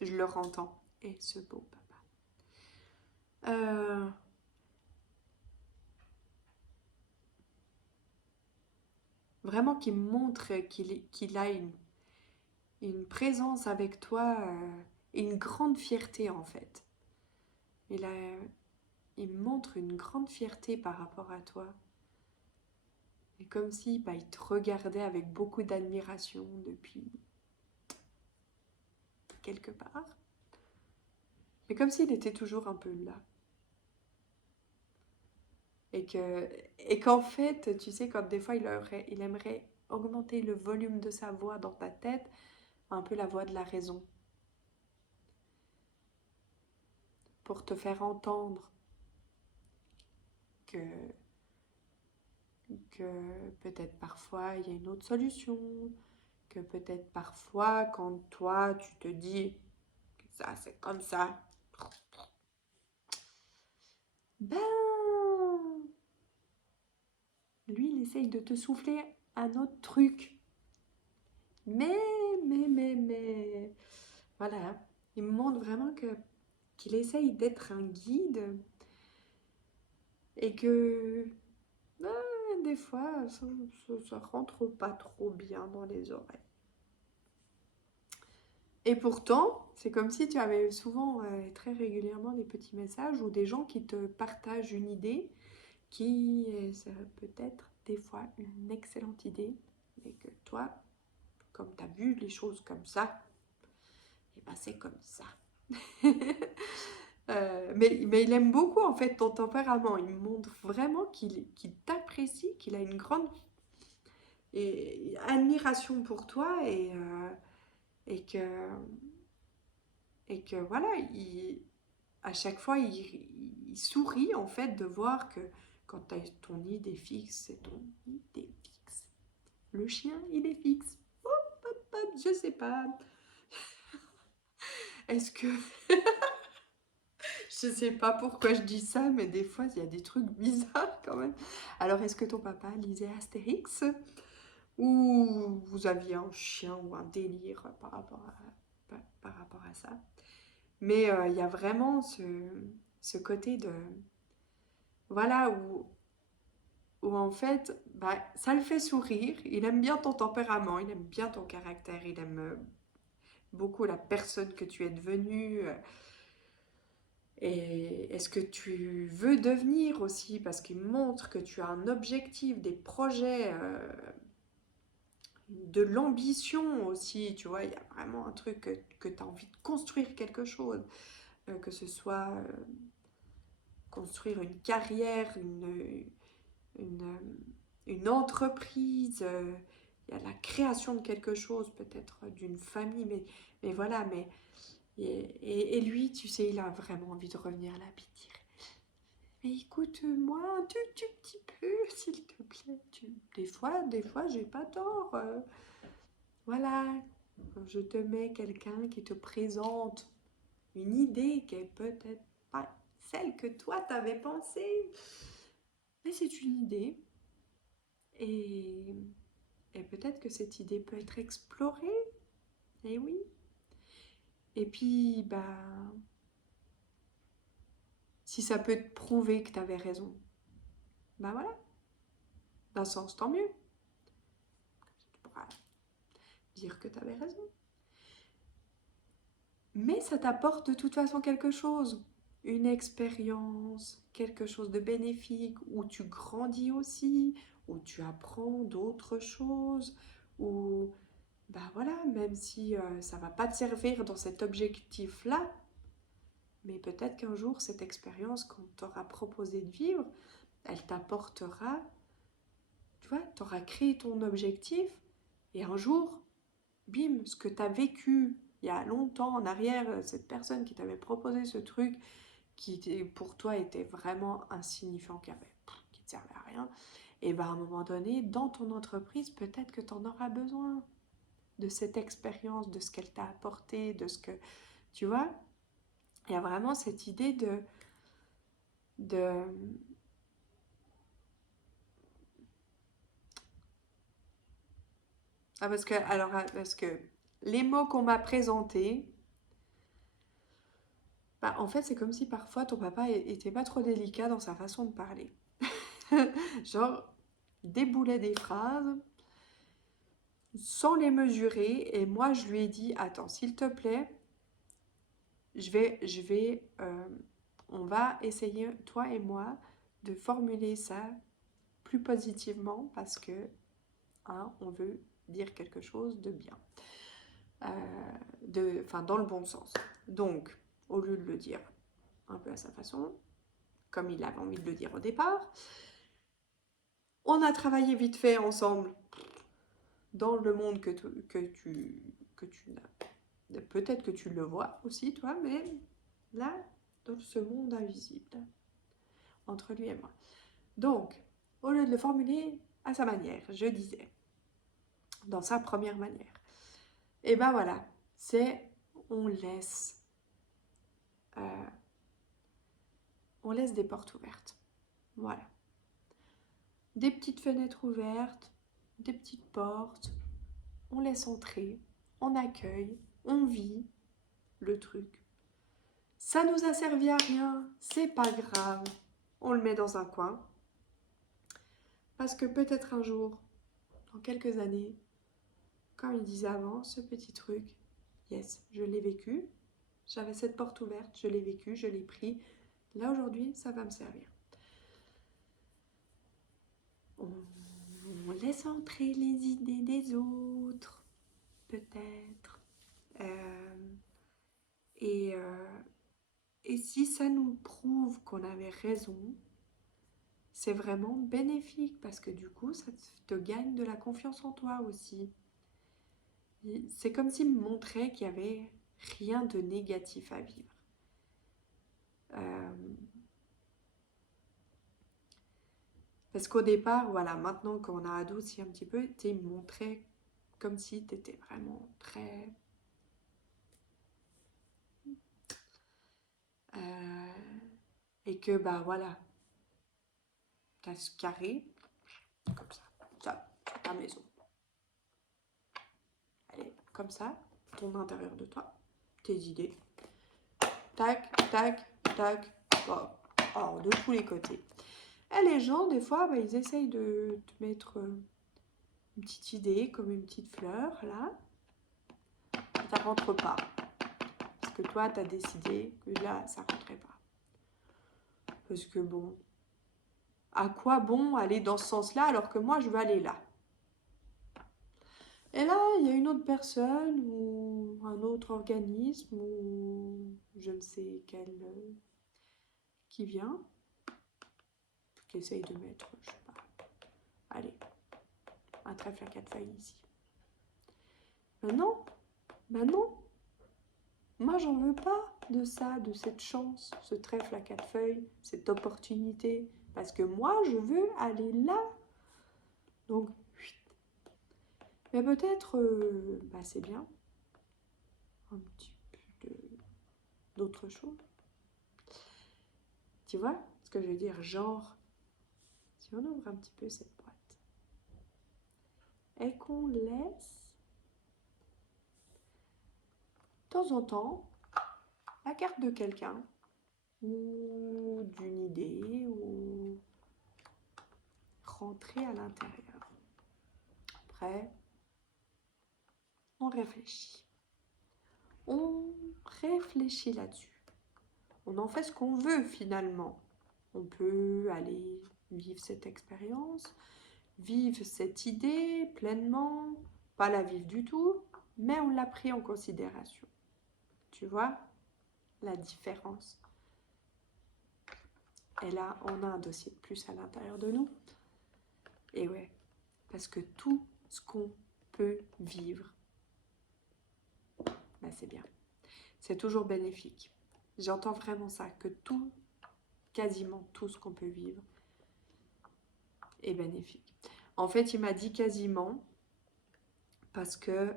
Je le entends. Et ce beau papa. Euh, Vraiment qu'il montre qu'il a une présence avec toi, une grande fierté en fait. Il a, il montre une grande fierté par rapport à toi. Et comme si bah, il te regardait avec beaucoup d'admiration depuis quelque part. Mais comme s'il était toujours un peu là. Et qu'en fait, tu sais, quand des fois il aimerait augmenter le volume de sa voix dans ta tête, un peu la voix de la raison. pour te faire entendre que, que peut-être parfois il y a une autre solution, que peut-être parfois quand toi tu te dis que ça c'est comme ça, ben lui il essaye de te souffler un autre truc. Mais, voilà, il me montre vraiment qu'il essaye d'être un guide et que des fois ça rentre pas trop bien dans les oreilles. Et pourtant, c'est comme si tu avais souvent très régulièrement des petits messages ou des gens qui te partagent une idée qui est peut-être des fois une excellente idée, mais que toi, comme tu as vu les choses comme ça, et ben c'est comme ça. Mais il aime beaucoup en fait ton tempérament. Il me montre vraiment qu'il t'apprécie, qu'il a une grande admiration pour toi et que, et que voilà, à chaque fois il sourit en fait de voir que quand tu as ton idée fixe, c'est ton idée fixe. Le chien, il est fixe. Hop, hop, hop, je sais pas. Est-ce que je sais pas pourquoi je dis ça, mais des fois, il y a des trucs bizarres quand même. Alors, est-ce que ton papa lisait Astérix? Ou vous aviez un chien ou un délire par rapport à ça? Mais il y a vraiment ce côté de... Voilà, où en fait, bah, ça le fait sourire. Il aime bien ton tempérament, il aime bien ton caractère, il aime beaucoup la personne que tu es devenue. Et est-ce que tu veux devenir aussi, parce qu'il montre que tu as un objectif, des projets, de l'ambition aussi, tu vois, il y a vraiment un truc que tu as envie de construire quelque chose, que ce soit construire une carrière, une, une entreprise, il y a la création de quelque chose, peut-être d'une famille, mais voilà, et lui, tu sais, il a vraiment envie de revenir là, puis dire, mais écoute-moi un tout petit peu, s'il te plaît. Des fois, j'ai pas tort. Voilà, je te mets quelqu'un qui te présente une idée qui est peut-être pas celle que toi t'avais pensée, mais c'est une idée et, et peut-être que cette idée peut être explorée. Et oui. Et puis, bah, si ça peut te prouver que t'avais raison, bah voilà, d'un sens, tant mieux. Tu pourras dire que t'avais raison. Mais ça t'apporte de toute façon quelque chose, une expérience, quelque chose de bénéfique, où tu grandis aussi, où tu apprends d'autres choses, où, bah voilà, même si ça va pas te servir dans cet objectif-là, mais peut-être qu'un jour, cette expérience qu'on t'aura proposé de vivre, elle t'apportera, tu vois, tu auras créé ton objectif, et un jour, bim, ce que tu as vécu il y a longtemps en arrière, cette personne qui t'avait proposé ce truc qui pour toi était vraiment insignifiant, qui ne servait à rien, et bien à un moment donné, dans ton entreprise, peut-être que tu en auras besoin de cette expérience, de ce qu'elle t'a apporté, de ce que... Tu vois, il y a vraiment cette idée de... Ah, parce que les mots qu'on m'a présentés, bah, en fait, c'est comme si parfois ton papa était pas trop délicat dans sa façon de parler. Genre, il déboulait des phrases sans les mesurer et moi je lui ai dit, attends, s'il te plaît, on va essayer, toi et moi, de formuler ça plus positivement parce que, hein, on veut dire quelque chose de bien, enfin dans le bon sens. Donc, au lieu de le dire un peu à sa façon, comme il avait envie de le dire au départ, on a travaillé vite fait ensemble dans le monde que tu n'as. Peut-être que tu le vois aussi, toi, mais là, dans ce monde invisible entre lui et moi. Donc, au lieu de le formuler à sa manière, je disais, dans sa première manière, et ben voilà, c'est on laisse, euh, on laisse des portes ouvertes. Voilà. Des petites fenêtres ouvertes, des petites portes, on laisse entrer, on accueille, on vit le truc. Ça nous a servi à rien, c'est pas grave, on le met dans un coin. Parce que peut-être un jour, dans quelques années, comme il disait avant, ce petit truc, yes, je l'ai vécu, j'avais cette porte ouverte, je l'ai vécu, je l'ai pris, là aujourd'hui, ça va me servir. On laisse entrer les idées des autres, peut-être. Et si ça nous prouve qu'on avait raison, c'est vraiment bénéfique parce que du coup, ça te gagne de la confiance en toi aussi. C'est comme s'il me montrait qu'il n'y avait rien de négatif à vivre. Parce qu'au départ, voilà, maintenant qu'on a adouci un petit peu, il me montrait comme si tu étais vraiment très... et que, bah voilà, tu as ce carré, comme ça, ta maison. Allez, comme ça, ton intérieur de toi, tes idées. Tac, tac, tac, oh, de tous les côtés. Et les gens, des fois, bah, ils essayent de te mettre une petite idée, comme une petite fleur, là. Et ça rentre pas. Parce que toi, tu as décidé que là, ça rentrait pas. Parce que bon, à quoi bon aller dans ce sens-là alors que moi, je veux aller là? Et là, il y a une autre personne ou un autre organisme ou je ne sais quel qui vient, qui essaye de mettre, je sais pas, allez, un trèfle à 4 feuilles ici. Ben non, moi j'en veux pas de ça, de cette chance, ce trèfle à 4 feuilles, cette opportunité, parce que moi je veux aller là. Donc, mais peut-être, bah, c'est bien, un petit peu d'autre chose. Tu vois ce que je veux dire? Genre, si on ouvre un petit peu cette boîte et qu'on laisse de temps en temps la carte de quelqu'un ou d'une idée ou rentrer à l'intérieur. Après, on réfléchit. On réfléchit là-dessus. On en fait ce qu'on veut finalement. On peut aller vivre cette expérience, vivre cette idée pleinement, pas la vivre du tout, mais on l'a pris en considération. Tu vois la différence? Et là, on a un dossier de plus à l'intérieur de nous. Et ouais, parce que tout ce qu'on peut vivre, bah c'est bien. C'est toujours bénéfique. J'entends vraiment ça, que tout, quasiment tout ce qu'on peut vivre est bénéfique. En fait, il m'a dit quasiment parce que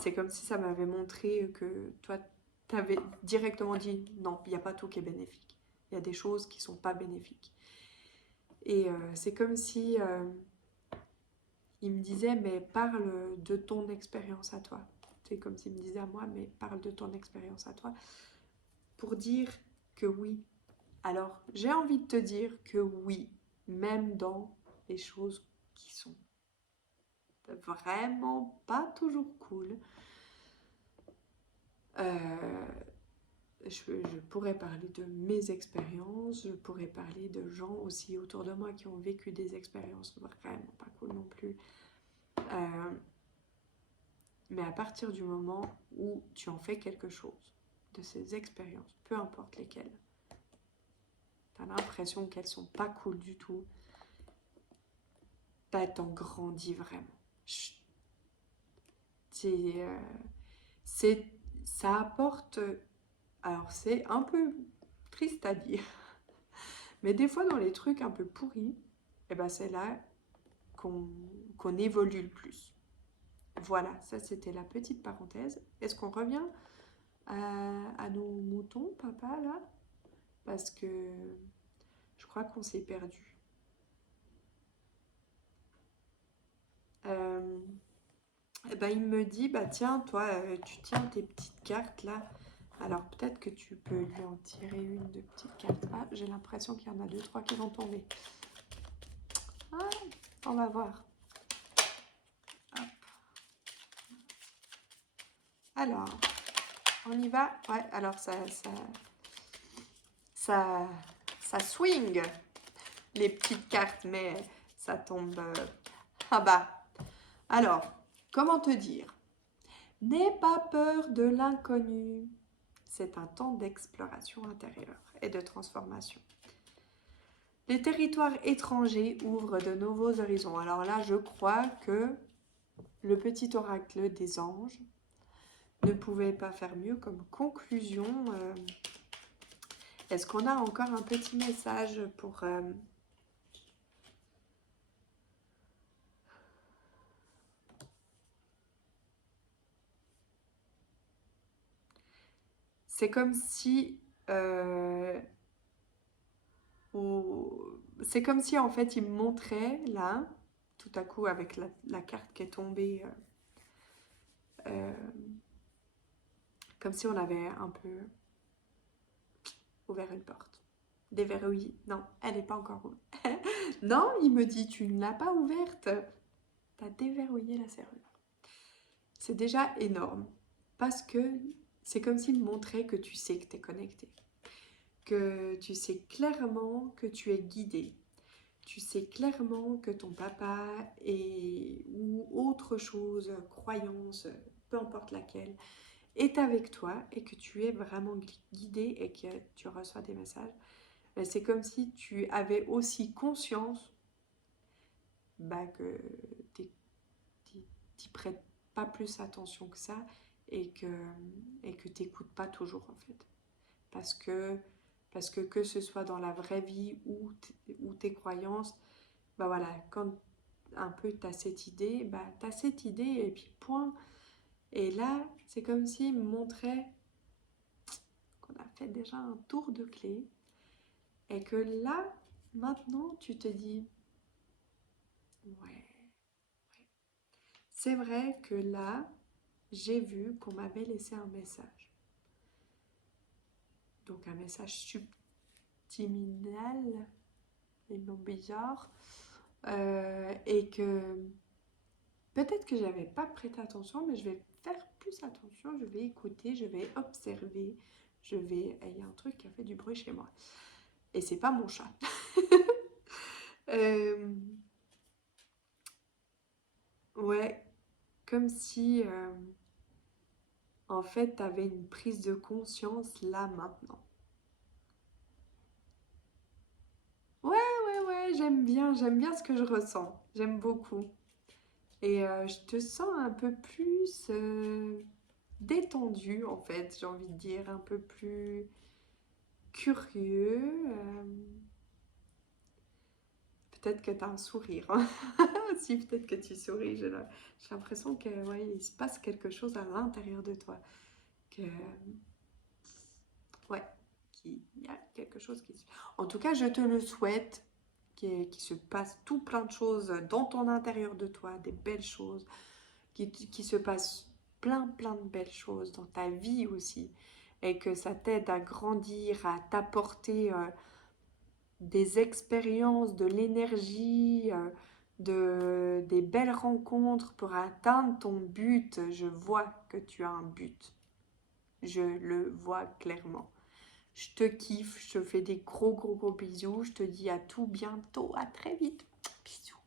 c'est comme si ça m'avait montré que toi, tu avais directement dit non, il n'y a pas tout qui est bénéfique. Il y a des choses qui ne sont pas bénéfiques. Et c'est comme si il me disait, mais parle de ton expérience à toi. C'est comme s'il me disait à moi, mais parle de ton expérience à toi. Pour dire que oui. Alors, j'ai envie de te dire que oui, même dans les choses qui sont vraiment pas toujours cool. Je pourrais parler de mes expériences, je pourrais parler de gens aussi autour de moi qui ont vécu des expériences vraiment pas cool non plus. Mais à partir du moment où tu en fais quelque chose de ces expériences, peu importe lesquelles, tu as l'impression qu'elles sont pas cool du tout, bah t'en grandis vraiment. Ça apporte Alors, c'est un peu triste à dire, mais des fois, dans les trucs un peu pourris, eh ben, c'est là qu'on évolue le plus. Voilà, ça c'était la petite parenthèse. Est-ce qu'on revient à nos moutons, papa, là? Parce que je crois qu'on s'est perdu. Euh, eh ben, il me dit, bah tiens, toi, tu tiens tes petites cartes là. Alors peut-être que tu peux lui en tirer une de petite carte. Ah, j'ai l'impression qu'il y en a deux, trois qui vont tomber. Ah, on va voir. Hop. Alors, on y va. Ouais, alors ça swing les petites cartes, mais ça tombe. Ah bah. Alors, comment te dire? N'aie pas peur de l'inconnu. C'est un temps d'exploration intérieure et de transformation. Les territoires étrangers ouvrent de nouveaux horizons. Alors là, je crois que le petit oracle des anges ne pouvait pas faire mieux comme conclusion. Est-ce qu'on a encore un petit message pour... C'est comme si... C'est comme si en fait il me montrait là, tout à coup avec la carte qui est tombée, euh, comme si on avait un peu ouvert une porte. Déverrouillé. Non, elle n'est pas encore ouverte. Non, il me dit, tu ne l'as pas ouverte. Tu as déverrouillé la serrure. C'est déjà énorme. Parce que c'est comme s'il me montrait que tu sais que tu es connecté. Que tu sais clairement que tu es guidé. Tu sais clairement que ton papa ou autre chose, croyance, peu importe laquelle, est avec toi et que tu es vraiment guidé et que tu reçois des messages. C'est comme si tu avais aussi conscience que tu n'y prêtes pas plus attention que ça et que tu n'écoutes pas toujours en fait. Parce que ce soit dans la vraie vie ou tes croyances, voilà, quand un peu tu as cette idée, tu as cette idée et puis point. Et là, c'est comme s'il me montrait qu'on a fait déjà un tour de clé et que là, maintenant, tu te dis, ouais, c'est vrai que là, j'ai vu qu'on m'avait laissé un message. Donc un message subliminal, les mots bizarres, et que peut-être que j'avais pas prêté attention, mais je vais faire plus attention, je vais écouter, je vais observer, il y a un truc qui a fait du bruit chez moi. Et c'est pas mon chat. Euh, ouais, comme si en fait tu avais une prise de conscience là maintenant. Ouais, j'aime bien ce que je ressens. J'aime beaucoup. Et je te sens un peu plus détendu en fait, j'ai envie de dire, un peu plus curieux. Peut-être que tu as un sourire. Si, peut-être que tu souris. J'ai l'impression que ouais, il se passe quelque chose à l'intérieur de toi. Que, ouais, qu'il y a quelque chose qui se... En tout cas, je te le souhaite, qu'il se passe tout plein de choses dans ton intérieur de toi, des belles choses, qui se passe plein de belles choses dans ta vie aussi, et que ça t'aide à grandir, à t'apporter des expériences, de l'énergie, des belles rencontres pour atteindre ton but. Je vois que tu as un but. Je le vois clairement. Je te kiffe, je te fais des gros bisous. Je te dis à tout bientôt, à très vite. Bisous.